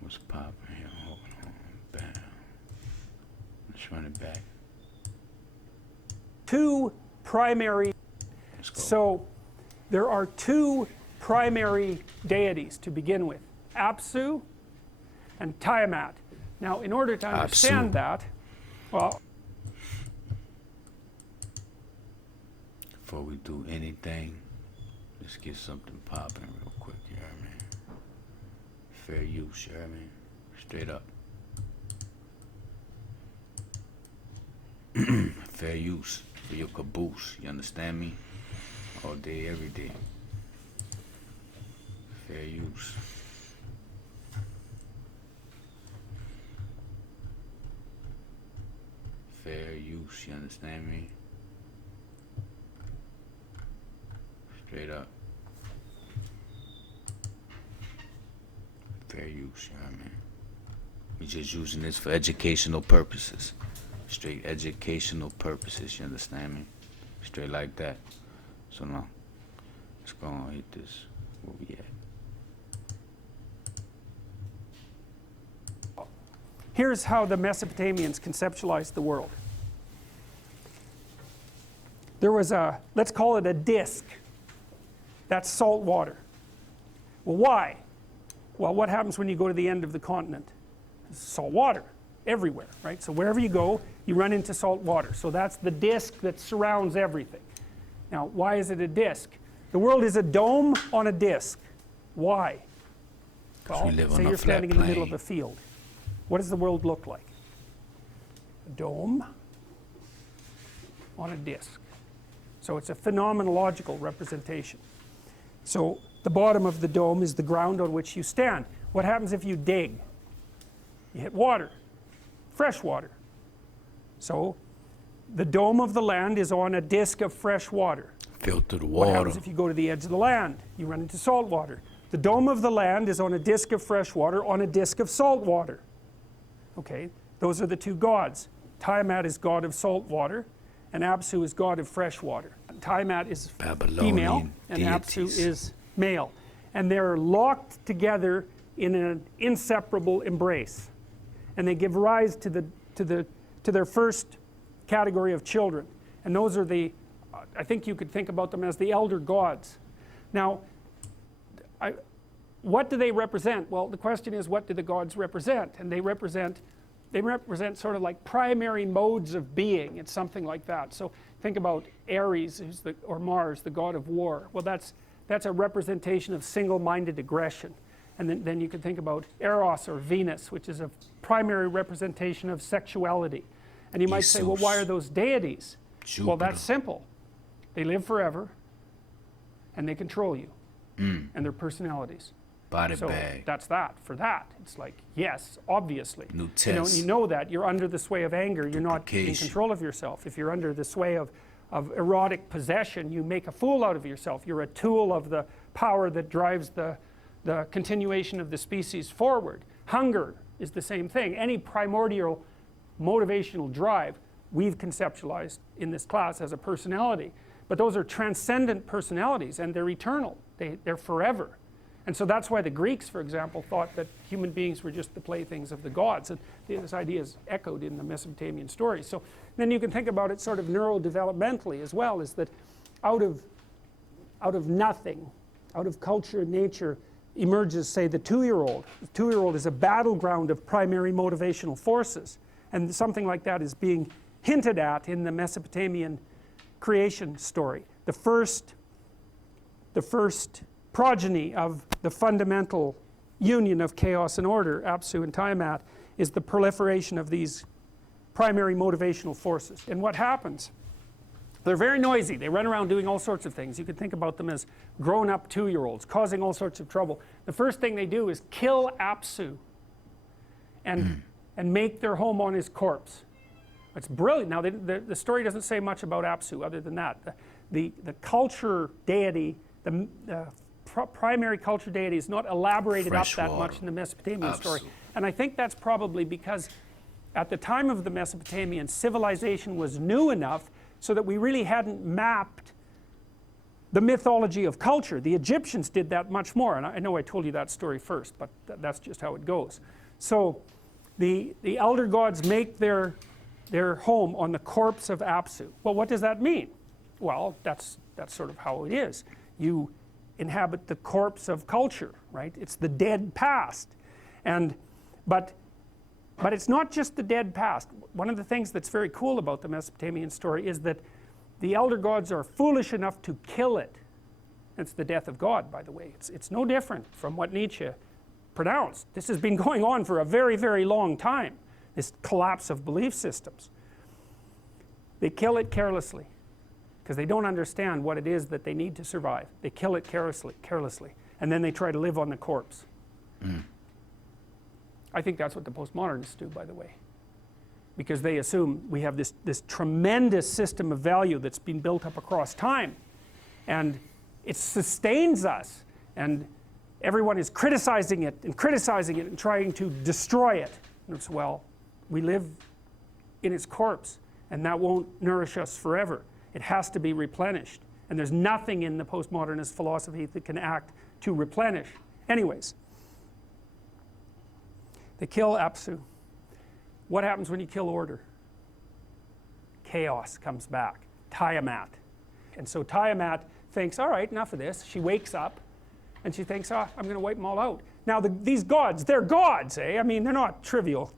what's popping here. Hold on. Bam. Let's run it back. Two primary. So there are two primary deities to begin with, Apso and Tiamat. Now, in order to understand that, well, before we do anything, let's get something popping real quick, you know what I mean? Fair use, you know what I mean? Straight up. Fair use for your caboose, you understand me? All day, every day. Fair use. fair use, you understand me? Straight up. Fair use, you know what I mean? We're just using this for educational purposes. Straight educational purposes, you understand me? Straight like that. So now, let's go on and hit this. Where we at? Here's how the Mesopotamians conceptualized the world. There was a, let's call it a disk. That's salt water. Well, why? Well, what happens when you go to the end of the continent? Salt water everywhere, right? So wherever you go, you run into salt water. So that's the disk that surrounds everything. Now, why is it a disk? The world is a dome on a disk. Why? Well, say you're standing in the middle of a field. What does the world look like? A dome on a disk. So it's a phenomenological representation. So the bottom of the dome is the ground on which you stand. What happens if you dig? You hit water, fresh water. So the dome of the land is on a disk of fresh water. Filtered water. What happens if you go to the edge of the land? You run into salt water. The dome of the land is on a disk of fresh water on a disk of salt water. Okay, those are the two gods. Tiamat is god of salt water, and Apso is god of fresh water. Tiamat is Babylonian female, and Apso is male. And they're locked together in an inseparable embrace. And they give rise to their first category of children. And those are the, I think you could think about them as the elder gods. Now, what do they represent? Well, the question is, what do the gods represent? And they represent sort of like primary modes of being. It's something like that. So think about Ares, or Mars, the god of war. Well, that's a representation of single-minded aggression. And then you can think about Eros, or Venus, which is a primary representation of sexuality. And you might say, well, why are those deities? Jupiter. Well, that's simple. They live forever, and they control you, and their personalities. Body so bag. That's that. For that, it's like, yes, obviously. New test. You know that. You're under the sway of anger. You're not in control of yourself. If you're under the sway of erotic possession, you make a fool out of yourself. You're a tool of the power that drives the continuation of the species forward. Hunger is the same thing. Any primordial motivational drive we've conceptualized in this class as a personality. But those are transcendent personalities, and they're eternal. They're forever. And so that's why the Greeks, for example, thought that human beings were just the playthings of the gods. And this idea is echoed in the Mesopotamian stories. So then you can think about it sort of neurodevelopmentally as well, is that out of nothing, out of culture and nature, emerges, say, the two-year-old. The two-year-old is a battleground of primary motivational forces. And something like that is being hinted at in the Mesopotamian creation story. The first progeny of the fundamental union of chaos and order, Apso and Tiamat, is the proliferation of these primary motivational forces. And what happens? They're very noisy. They run around doing all sorts of things. You could think about them as grown-up two-year-olds, causing all sorts of trouble. The first thing they do is kill Apso and make their home on his corpse. It's brilliant. Now, the story doesn't say much about Apso other than that. The culture deity, the primary culture deity is not elaborated up that much in the Mesopotamian story. And I think that's probably because at the time of the Mesopotamian, civilization was new enough so that we really hadn't mapped the mythology of culture. The Egyptians did that much more, and I know I told you that story first, but that's just how it goes. So the elder gods make their home on the corpse of Apso. Well, what does that mean? Well, that's sort of how it is. You inhabit the corpse of culture, right? It's the dead past. But it's not just the dead past. One of the things that's very cool about the Mesopotamian story is that the elder gods are foolish enough to kill it. It's the death of God, by the way. It's no different from what Nietzsche pronounced. This has been going on for a very, very long time, this collapse of belief systems. They kill it carelessly because they don't understand what it is that they need to survive. They kill it carelessly, and then they try to live on the corpse. I think that's what the postmodernists do, by the way. because they assume we have this tremendous system of value that's been built up across time, and it sustains us, and everyone is criticizing it and trying to destroy it. And it's, well, we live in its corpse, and that won't nourish us forever. It has to be replenished, and there's nothing in the postmodernist philosophy that can act to replenish. Anyways, they kill Apso. What happens when you kill order? Chaos comes back. Tiamat. And so Tiamat thinks, all right, enough of this. She wakes up and she thinks, I'm going to wipe them all out. Now these gods, they're gods, eh? I mean, they're not trivial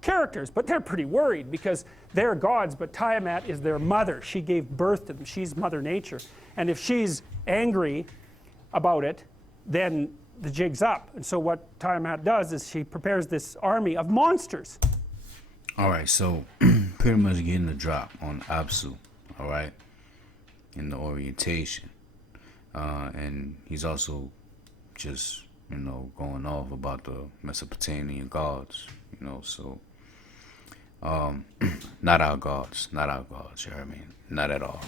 characters, but they're pretty worried because they're gods, but Tiamat is their mother. She gave birth to them. She's Mother Nature. And if she's angry about it, then the jig's up. And so what Tiamat does is she prepares this army of monsters. All right, so pretty much getting the drop on Abso, all right, in the orientation. And he's also just, going off about the Mesopotamian gods, so not our gods, you know what I mean? Not at all.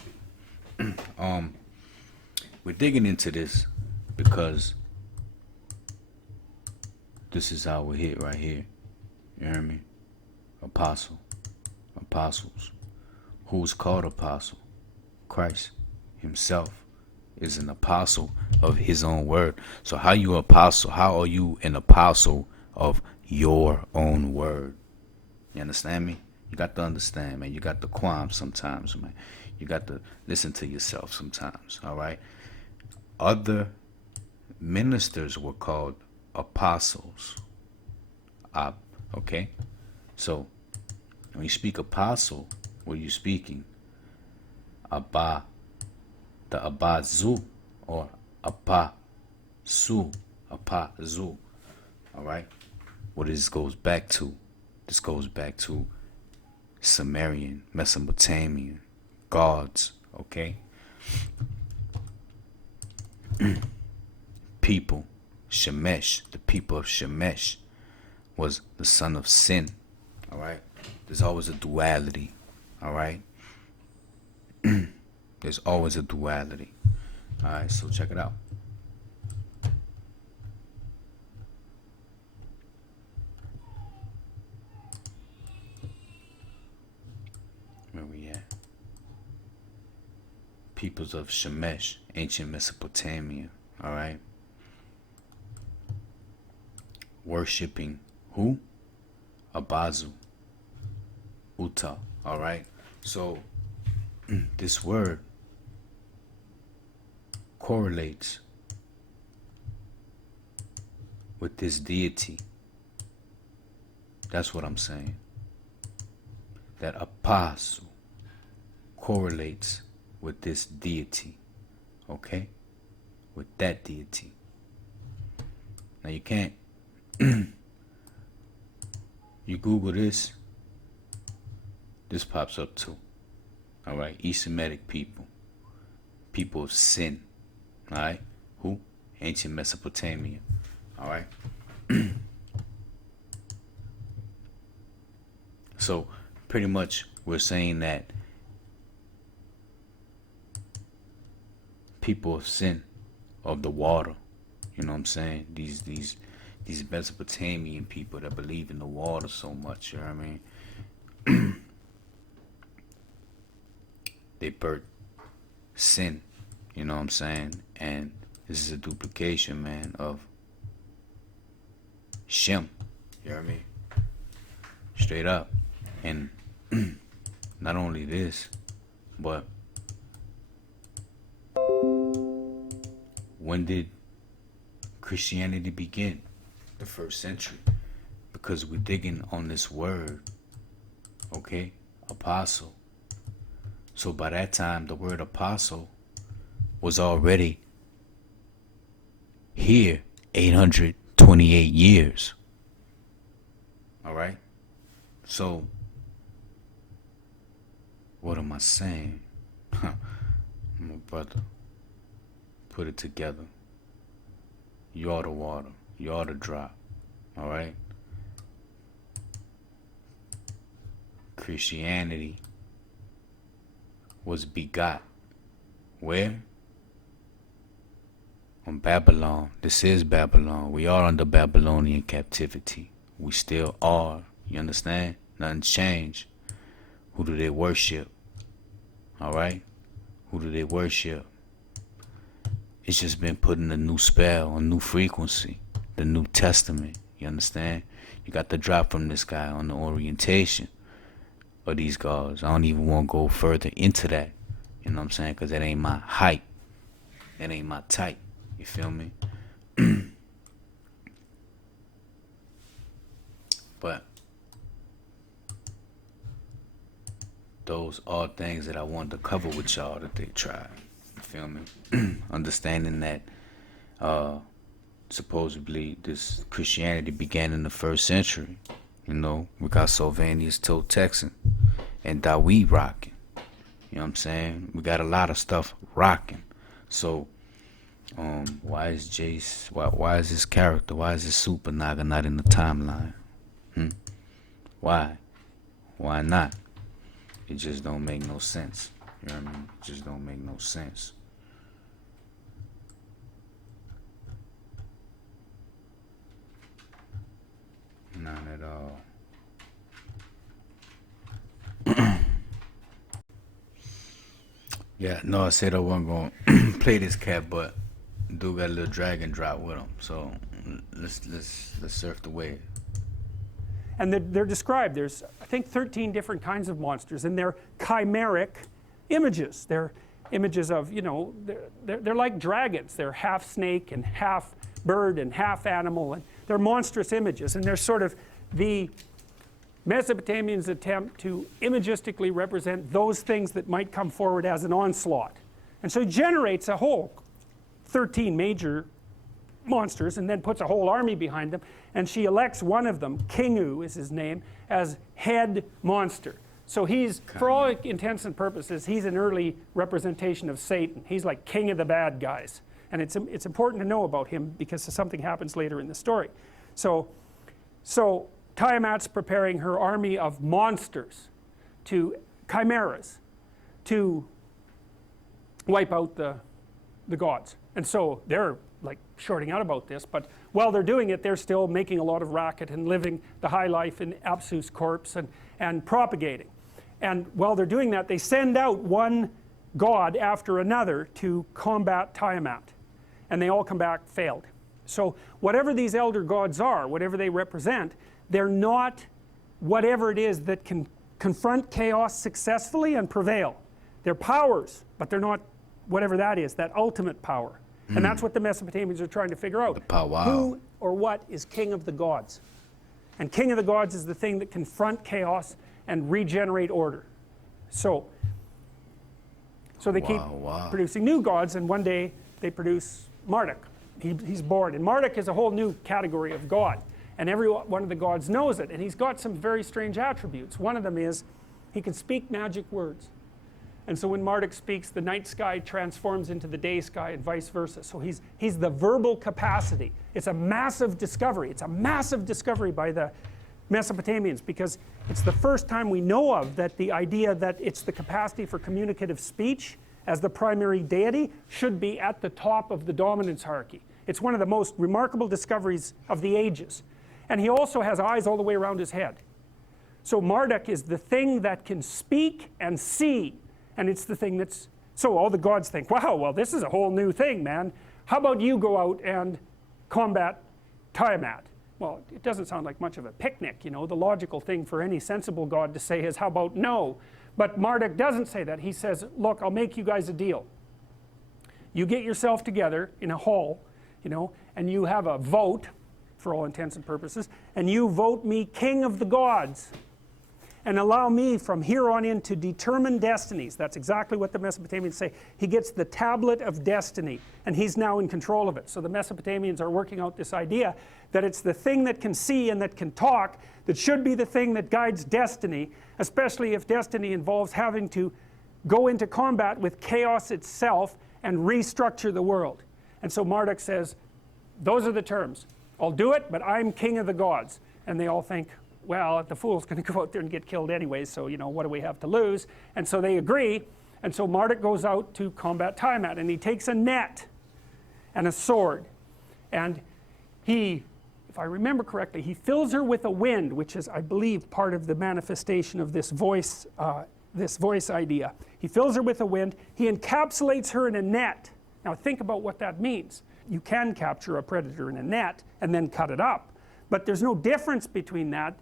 We're digging into this because this is how we hit right here. You hear me? Apostles. Who's called apostle? Christ himself is an apostle of his own word. So how you apostle? How are you an apostle of your own word? You understand me? You got to understand, man. You got to qualm sometimes, man. You got to listen to yourself sometimes, all right? Other ministers were called apostles. Okay? So, when you speak apostle, what are you speaking? The abazu, or apazu. All right? What this goes back to? This goes back to Sumerian, Mesopotamian gods, okay? People, Shemesh, the people of Shemesh was the son of Sin, all right? There's always a duality, all right? There's always a duality. All right, so check it out. Where we at? Peoples of Shemesh, ancient Mesopotamia, all right? Worshipping who? Abazu. Uta, all right? So, this word correlates with this deity. That's what I'm saying. That apostle correlates with this deity, okay? With that deity. Now you can't, you Google this pops up too. All right, East Semitic people of sin. All right, who? Ancient Mesopotamia. All right. So pretty much we're saying that people of sin, of the water, you know what I'm saying? These Mesopotamian people that believe in the water so much, you know what I mean? They birthed sin, you know what I'm saying? And this is a duplication, man, of Shem, you know what I mean? Straight up. And not only this, but when did Christianity begin? The 1st century. Because we're digging on this word, okay? Apostle. So by that time, the word apostle was already here 828 years. All right? So, what am I saying? My brother, put it together. You are the water. You are the drop. All right? Christianity was begot. Where? On Babylon. This is Babylon. We are under Babylonian captivity. We still are. You understand? Nothing's changed. Who do they worship? Alright? Who do they worship? It's just been put in a new spell, a new frequency. The New Testament. You understand? You got the drop from this guy on the orientation of these gods. I don't even want to go further into that. You know what I'm saying? Because that ain't my hype. That ain't my type. You feel me? But those are things that I wanted to cover with y'all that they tried. You feel me? Understanding that supposedly this Christianity began in the 1st century. You know, we got Sylvanus toe Texan and Dawit rocking. You know what I'm saying? We got a lot of stuff rocking. So why is Jace, why is this character, why is this Super Naga not in the timeline? Why not? It just don't make no sense. You know what I mean? It just don't make no sense. None at all. Yeah, no, I said I wasn't gonna play this cat, but dude got a little dragon drop with him, so let's surf the wave. And they're described. There's, I think, 13 different kinds of monsters, and they're chimeric images. They're images of, you know, they're like dragons. They're half snake and half bird and half animal, and they're monstrous images. And they're sort of the Mesopotamians' attempt to imagistically represent those things that might come forward as an onslaught. And so it generates a whole 13 major monsters and then puts a whole army behind them, and she elects one of them, Kingu is his name, as head monster. So he's, for all intents and purposes, he's an early representation of Satan. He's like king of the bad guys. And it's important to know about him because something happens later in the story. So Tiamat's preparing her army of monsters, chimeras, to wipe out the gods. And so they're like shorting out about this, but while they're doing it, they're still making a lot of racket and living the high life in Apso's corpse and propagating. And while they're doing that, they send out one god after another to combat Tiamat. And they all come back failed. So whatever these elder gods are, whatever they represent, they're not whatever it is that can confront chaos successfully and prevail. They're powers, but they're not whatever that is, that ultimate power. And that's what the Mesopotamians are trying to figure out. The power. Who or what is king of the gods? And king of the gods is the thing that confront chaos and regenerate order. So they keep producing new gods, and one day they produce Marduk. He's born, and Marduk is a whole new category of god, and every one of the gods knows it, and he's got some very strange attributes. One of them is he can speak magic words. And so when Marduk speaks, the night sky transforms into the day sky and vice versa. So he's the verbal capacity. It's a massive discovery. It's a massive discovery by the Mesopotamians, because it's the first time we know of that the idea that it's the capacity for communicative speech as the primary deity should be at the top of the dominance hierarchy. It's one of the most remarkable discoveries of the ages. And he also has eyes all the way around his head. So Marduk is the thing that can speak and see. And it's the thing that's, so all the gods think, wow, well this is a whole new thing, man. How about you go out and combat Tiamat? Well, it doesn't sound like much of a picnic, you know. The logical thing for any sensible god to say is, how about no? But Marduk doesn't say that. He says, look, I'll make you guys a deal. You get yourself together in a hall, you know, and you have a vote, for all intents and purposes, and you vote me king of the gods. And allow me from here on in to determine destinies. That's exactly what the Mesopotamians say. He gets the tablet of destiny, and he's now in control of it. So the Mesopotamians are working out this idea that it's the thing that can see and that can talk that should be the thing that guides destiny, especially if destiny involves having to go into combat with chaos itself and restructure the world. And so Marduk says, those are the terms. I'll do it, but I'm king of the gods. And they all think, well, the fool's going to go out there and get killed anyway, so you know, what do we have to lose? And so they agree, and so Marduk goes out to combat Tiamat, and he takes a net and a sword, and he, if I remember correctly, he fills her with a wind, which is, I believe, part of the manifestation of this voice idea. He fills her with a wind, he encapsulates her in a net. Now think about what that means. You can capture a predator in a net and then cut it up, but there's no difference between that.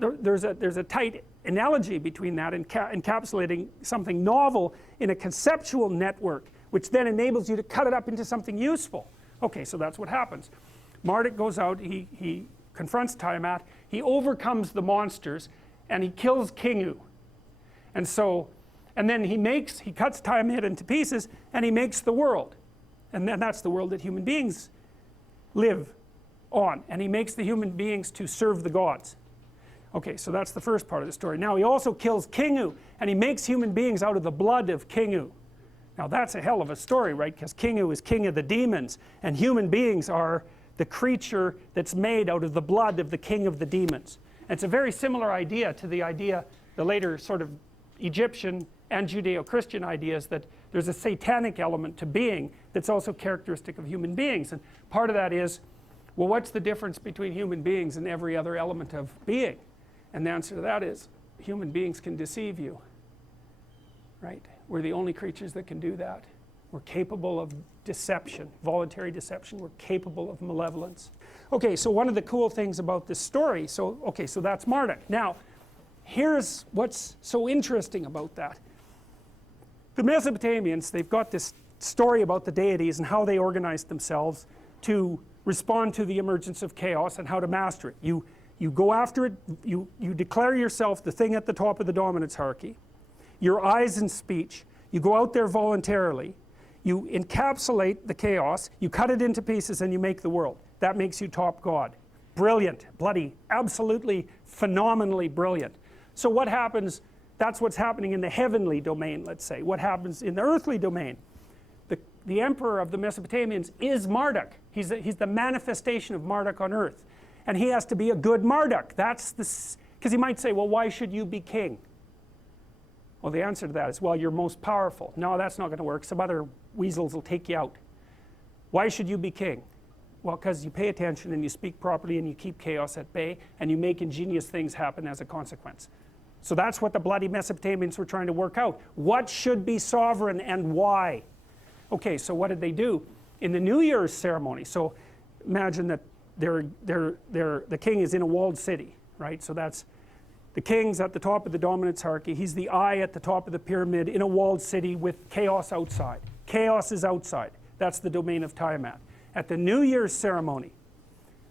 There's a tight analogy between that and encapsulating something novel in a conceptual network, which then enables you to cut it up into something useful. Okay, so that's what happens. Marduk goes out, he confronts Tiamat, he overcomes the monsters, and he kills Kingu. And so, and then he cuts Tiamat into pieces, and he makes the world. And then that's the world that human beings live on. And he makes the human beings to serve the gods. Okay, so that's the first part of the story. Now he also kills Kingu, and he makes human beings out of the blood of Kingu. Now that's a hell of a story, right? Because Kingu is king of the demons, and human beings are the creature that's made out of the blood of the king of the demons. And it's a very similar idea to the idea, the later sort of Egyptian and Judeo-Christian ideas, that there's a satanic element to being that's also characteristic of human beings. And part of that is, well, what's the difference between human beings and every other element of being? And the answer to that is, human beings can deceive you, right? We're the only creatures that can do that. We're capable of deception, voluntary deception. We're capable of malevolence. Okay, so one of the cool things about this story, so that's Marduk. Now, here's what's so interesting about that. The Mesopotamians, they've got this story about the deities and how they organized themselves to respond to the emergence of chaos and how to master it. You go after it, you declare yourself the thing at the top of the dominance hierarchy, your eyes and speech, you go out there voluntarily, you encapsulate the chaos, you cut it into pieces, and you make the world. That makes you top god. Brilliant, bloody, absolutely phenomenally brilliant. So what happens, that's what's happening in the heavenly domain, let's say. What happens in the earthly domain? The emperor of the Mesopotamians is Marduk. He's the manifestation of Marduk on earth. And he has to be a good Marduk. That's the, because he might say, well, why should you be king? Well, the answer to that is, well, you're most powerful. No, that's not going to work. Some other weasels will take you out. Why should you be king? Well, because you pay attention and you speak properly and you keep chaos at bay and you make ingenious things happen as a consequence. So that's what the bloody Mesopotamians were trying to work out. What should be sovereign and why? Okay, so what did they do? In the New Year's ceremony, so imagine that the king is in a walled city, right? So that's, the king's at the top of the dominance hierarchy. He's the eye at the top of the pyramid in a walled city with chaos outside. Chaos is outside. That's the domain of Tiamat. At the New Year's ceremony,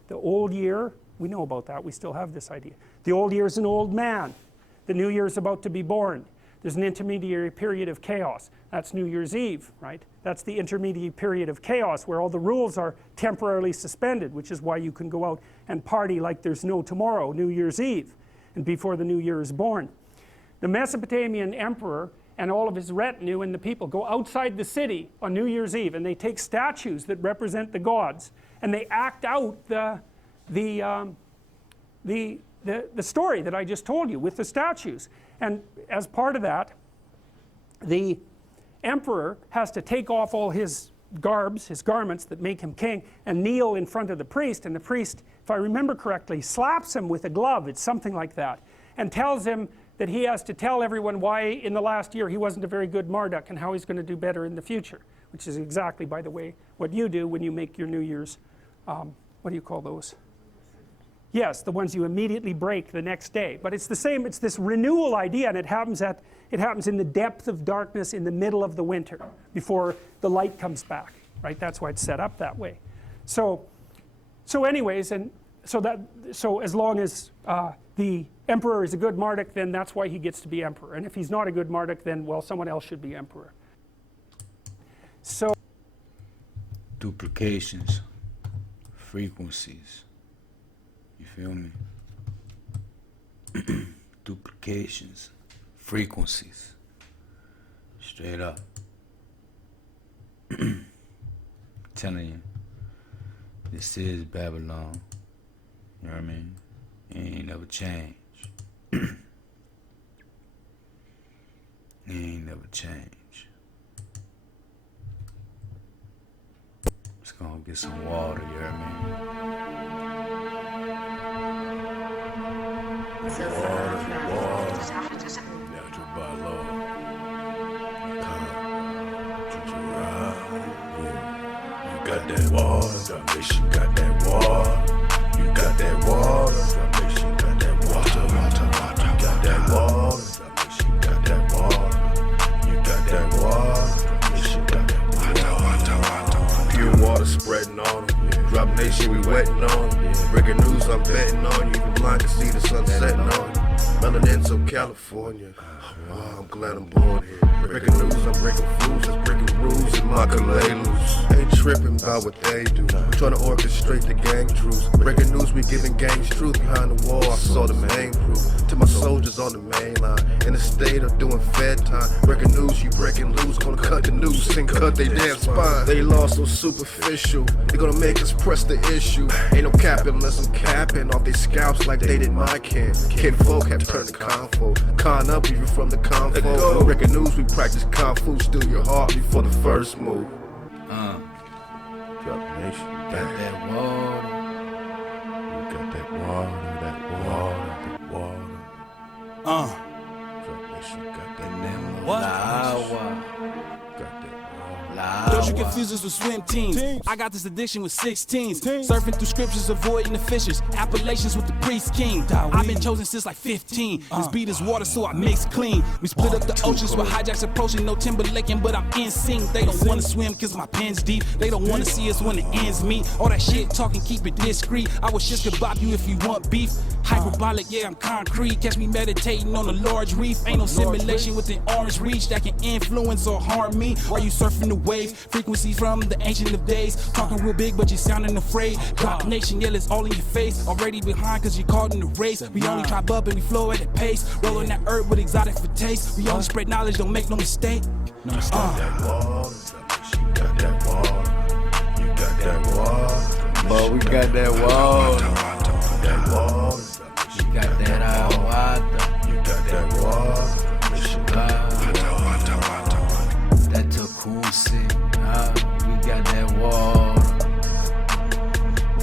the old year, we know about that, we still have this idea. The old year is an old man. The new year is about to be born. There's an intermediary period of chaos. That's New Year's Eve, right? That's the intermediate period of chaos where all the rules are temporarily suspended, which is why you can go out and party like there's no tomorrow, New Year's Eve, and before the new year is born. The Mesopotamian emperor and all of his retinue and the people go outside the city on New Year's Eve, and they take statues that represent the gods, and they act out the story that I just told you with the statues. And as part of that, the emperor has to take off all his garbs, his garments that make him king, and kneel in front of the priest, and the priest, if I remember correctly, slaps him with a glove, it's something like that, and tells him that he has to tell everyone why in the last year he wasn't a very good Marduk and how he's going to do better in the future, which is exactly, by the way, what you do when you make your New Year's, what do you call those? Yes, the ones you immediately break the next day. But it's the same, it's this renewal idea, and it happens in the depth of darkness in the middle of the winter before the light comes back, right? That's why it's set up that way. So anyways, and so as long as the emperor is a good Marduk, then that's why he gets to be emperor. And if he's not a good Marduk, then, well, someone else should be emperor. So duplications, frequencies, you feel me? Duplications, frequencies, straight up. Telling you, this is Babylon, you know what I mean? He ain't never changed. He ain't never changed. Let's go and get some water, you hear me? Water. Natural by law. You got that water, Foundation got that water. You got that water, Foundation got that water. You got that water, Foundation got that water. You got that water, Foundation got that water. Pure water spreading on them. Drop nation, we wetting on them. Breaking news, I'm betting on you. Even blind can see the sun setting on you. Melanin, so California. Oh, I'm glad I'm born here. Breaking news, I'm breaking fools, just breaking rules in my loose. Ain't tripping about what they do. Trying to orchestrate the gang truce. Breaking news, we giving gangs truth. Behind the wall, I saw the main proof. To my soldiers on the main line, in the state of doing fed time. Breaking news, you breaking loose. Gonna cut the noose and cut they damn spine. They lost so superficial. They gonna make us press the issue. Ain't no capping unless I'm capping off they scalps like they did my kin. Kin folk have turned to confo. Con up even from the confo. Breaking news, we practice kung fu. Steal your heart before the first move. Drop nation. Got that water. You got that water, that water, that water. Drop nation, got that What? got that water. Don't you confuse us with swim teams. I got this addiction with 16s. Surfing through scriptures, avoiding the fishes. Appellations with the priest king. I've been chosen since like 15. This beat is water, so I mix clean. We split up the oceans with hijacks approaching. No Timberlaking, but I'm in sync. They don't wanna swim cause my pen's deep. They don't wanna see us when it ends meet. All that shit talking, keep it discreet. I was just gonna bop you if you want beef. Hyperbolic, yeah, I'm concrete. Catch me meditating on a large reef. Ain't no simulation with an orange reach that can influence or harm me. Are you surfing the wave? Frequency from the ancient of days. Talking real big, but you sounding afraid. Drop nation, yeah, it's all in your face. Already behind, cause you caught in the race. We only try up and we flow at a pace. Rolling that earth with exotic for taste. We only spread knowledge, don't make no mistake. No mistake. That water, she got that water. You got that water. But we got that water. That water. You got that water. You got that water. That TOQEPH. We got that water.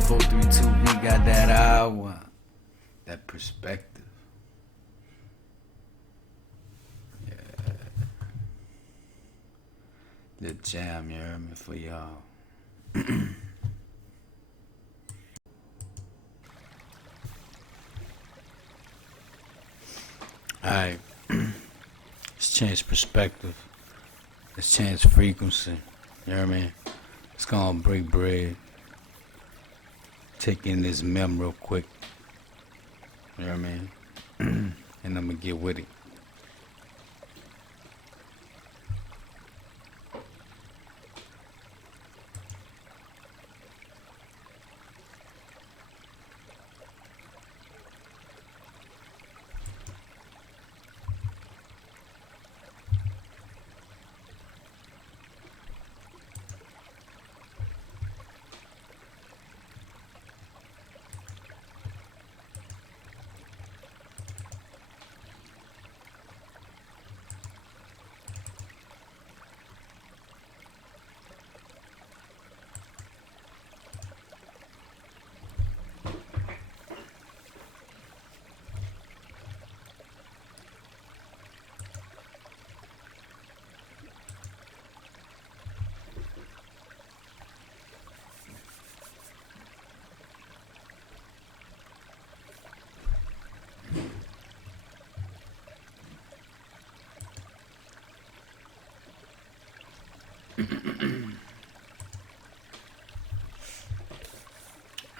432, we got that hour. That perspective. Yeah. The jam, you heard me, for y'all. Alright. Let's change perspective. Let's change frequency. You know what I mean? It's gonna break bread. Take in this mem real quick. You know what I mean? And I'm gonna get with it.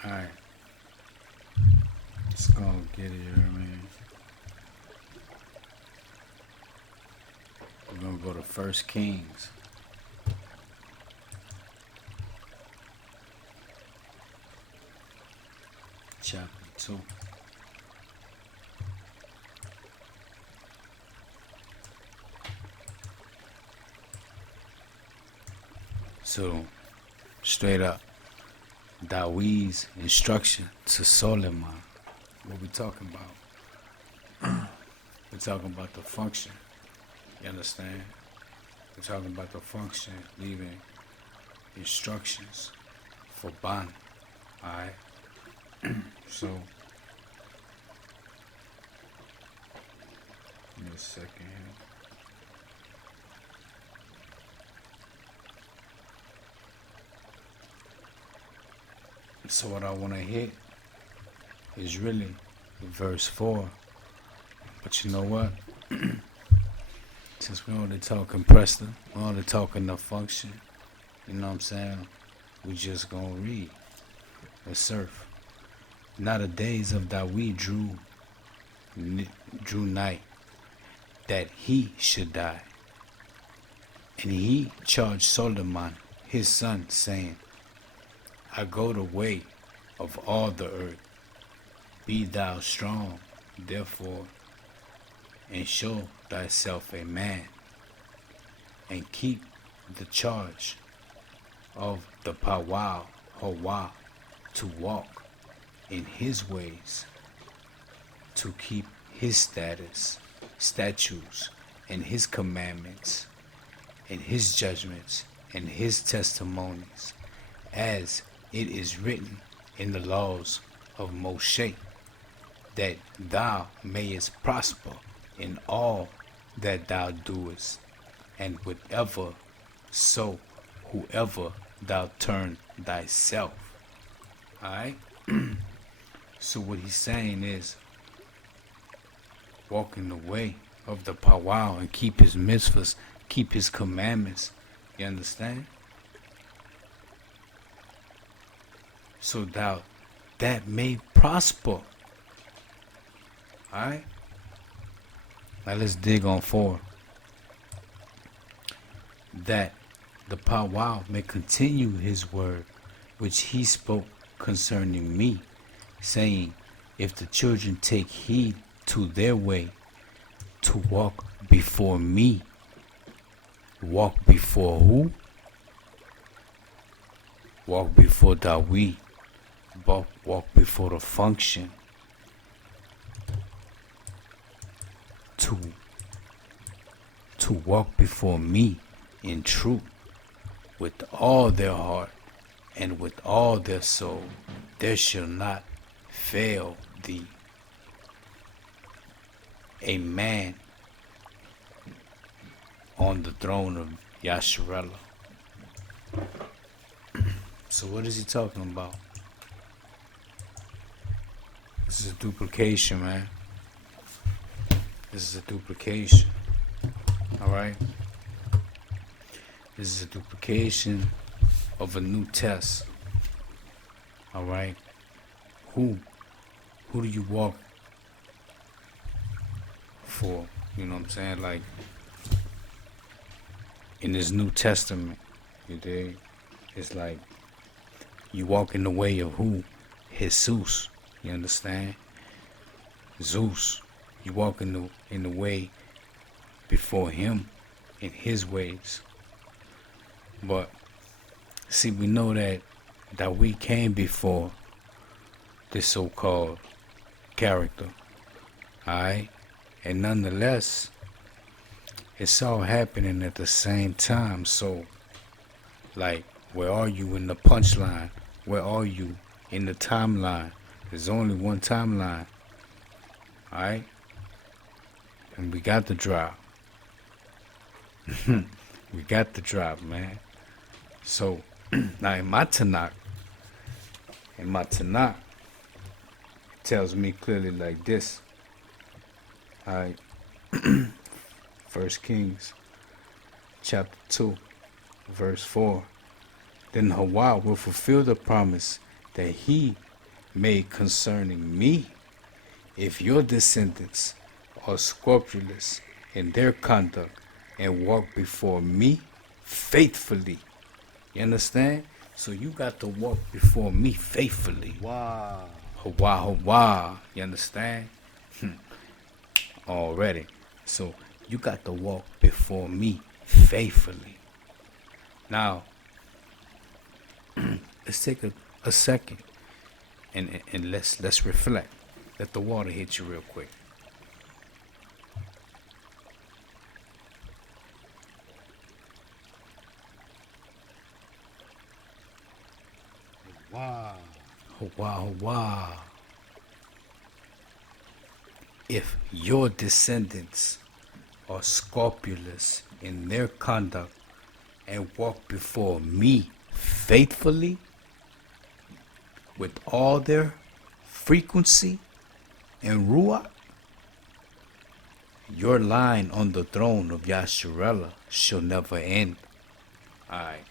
Alright. Let's go get it, you know what I mean? We're gonna go to 1 Kings. Chapter 2. So, straight up, Dawit's instruction to Solomon what we talking about? We're talking about the function. You understand? We're talking about the function, leaving instructions for Ban. Alright? So, give me a second here. So what I want to hit is really verse 4. But you know what? Since we only talking Preston, we only talking the function, you know what I'm saying? We just gonna read and surf. Now the days of Dawit drew nigh, that he should die. And he charged Solomon, his son, saying, I go the way of all the earth. Be thou strong, therefore, and show thyself a man, and keep the charge of the Powwow, Hawa, to walk in his ways, to keep his statutes, and his commandments, and his judgments, and his testimonies, as it is written in the laws of Moshe, that thou mayest prosper in all that thou doest, and whoever thou turn thyself. Alright? So what he's saying is, walk in the way of the powwow and keep his mitzvahs, keep his commandments. You understand? So that may prosper. Alright? Now let's dig on 4. That the powwow may continue his word, which he spoke concerning me, saying, if the children take heed to their way, to walk before me. Walk before who? Walk before Dawit. Walk before the function. To walk before me in truth, with all their heart and with all their soul, there shall not fail thee a man on the throne of Yasharella. So what is he talking about? This is a duplication, man. This is a duplication. Alright? This is a duplication of a new test. Alright? Who do you walk for? You know what I'm saying? Like, in this New Testament, you dig? It's like, you walk in the way of who? Jesus. You understand? Zeus. You walk in the way before him in his ways. But see, we know that we came before this so-called character. Alright? And nonetheless, it's all happening at the same time. So, like, where are you in the punchline? Where are you in the timeline? There's only one timeline. Alright? And we got the drop. We got the drop, man. So, now in my Tanakh, tells me clearly like this. Alright. 1 Kings chapter 2, verse 4. Then Hawa will fulfill the promise that he made concerning me, if your descendants are scrupulous in their conduct and walk before me faithfully. You understand? So you got to walk before me faithfully. Wow. Hawa, Hawa. You understand? Already. So you got to walk before me faithfully. Now, let's take a second and let's reflect. Let the water hit you real quick. Wow. Wow, wow. If your descendants are scrupulous in their conduct and walk before me faithfully with all their frequency and ruach, your line on the throne of Yasharella shall never end. Alright.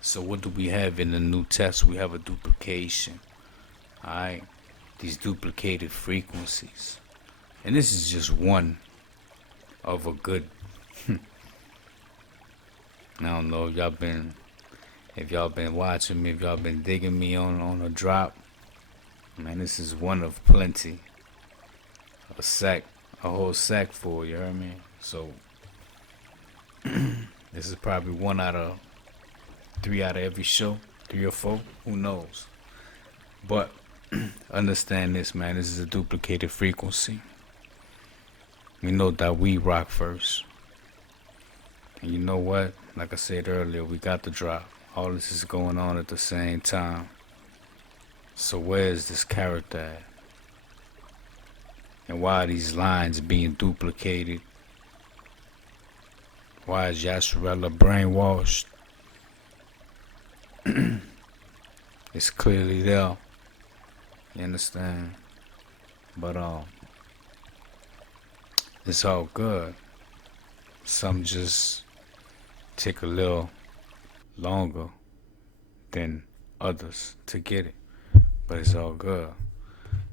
So what do we have in the New Testament? We have a duplication. Alright. These duplicated frequencies. And this is just one of a good I don't know if y'all been watching me, if y'all been digging me on a drop. Man, this is one of plenty. A whole sack full, you heard me? So this is probably 1 out of 3 out of every show, 3 or 4, who knows? But understand this, man, this is a duplicated frequency. We know that we rock first. And you know what? Like I said earlier, we got the drop. All this is going on at the same time. So where is this character at? And why are these lines being duplicated? Why is Yasharella brainwashed? It's clearly there. You understand? But it's all good. Some just take a little longer than others to get it. But it's all good.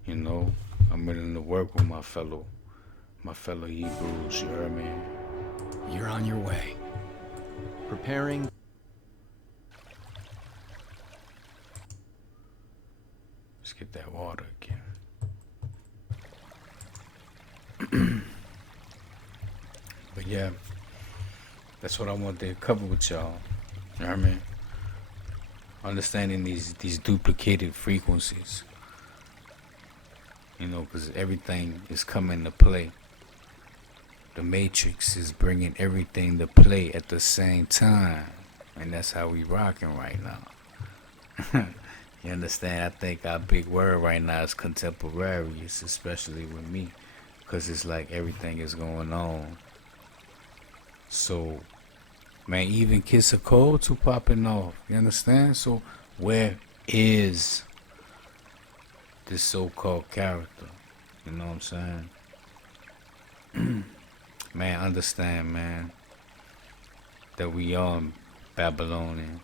You know, I'm willing to work with my fellow Hebrews, you heard me? You're on your way. Preparing. Let's get that water again. But yeah, that's what I wanted to cover with y'all. You know what I mean? Understanding these duplicated frequencies. You know, because everything is coming to play. The Matrix is bringing everything to play at the same time. And that's how we rocking right now. You understand? I think our big word right now is contemporaries, especially with me. Because it's like everything is going on. So, man, even Kiss of Cold to popping off. You understand? So, where is this so-called character? You know what I'm saying? Man, understand, man, that we are Babylonian.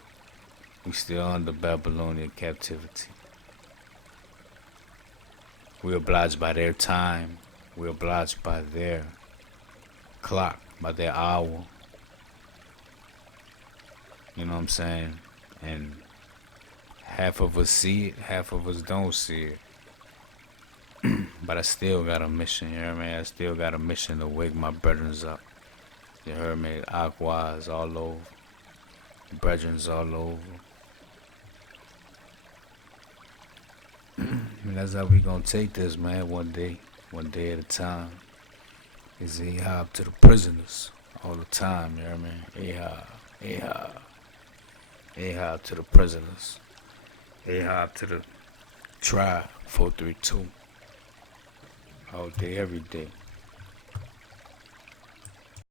We still under Babylonian captivity. We're obliged by their time. We're obliged by their clock, by their hour. You know what I'm saying? And half of us see it, half of us don't see it. But I still got a mission, you hear me? I still got a mission to wake my brethrens up. You heard me? Aquas all over. Brethrens all over. And that's how we gonna take this, man, one day at a time. Is Ahab to the prisoners all the time, you hear me? Ahab to the prisoners. Ahab to the tribe, 432. All day, every day.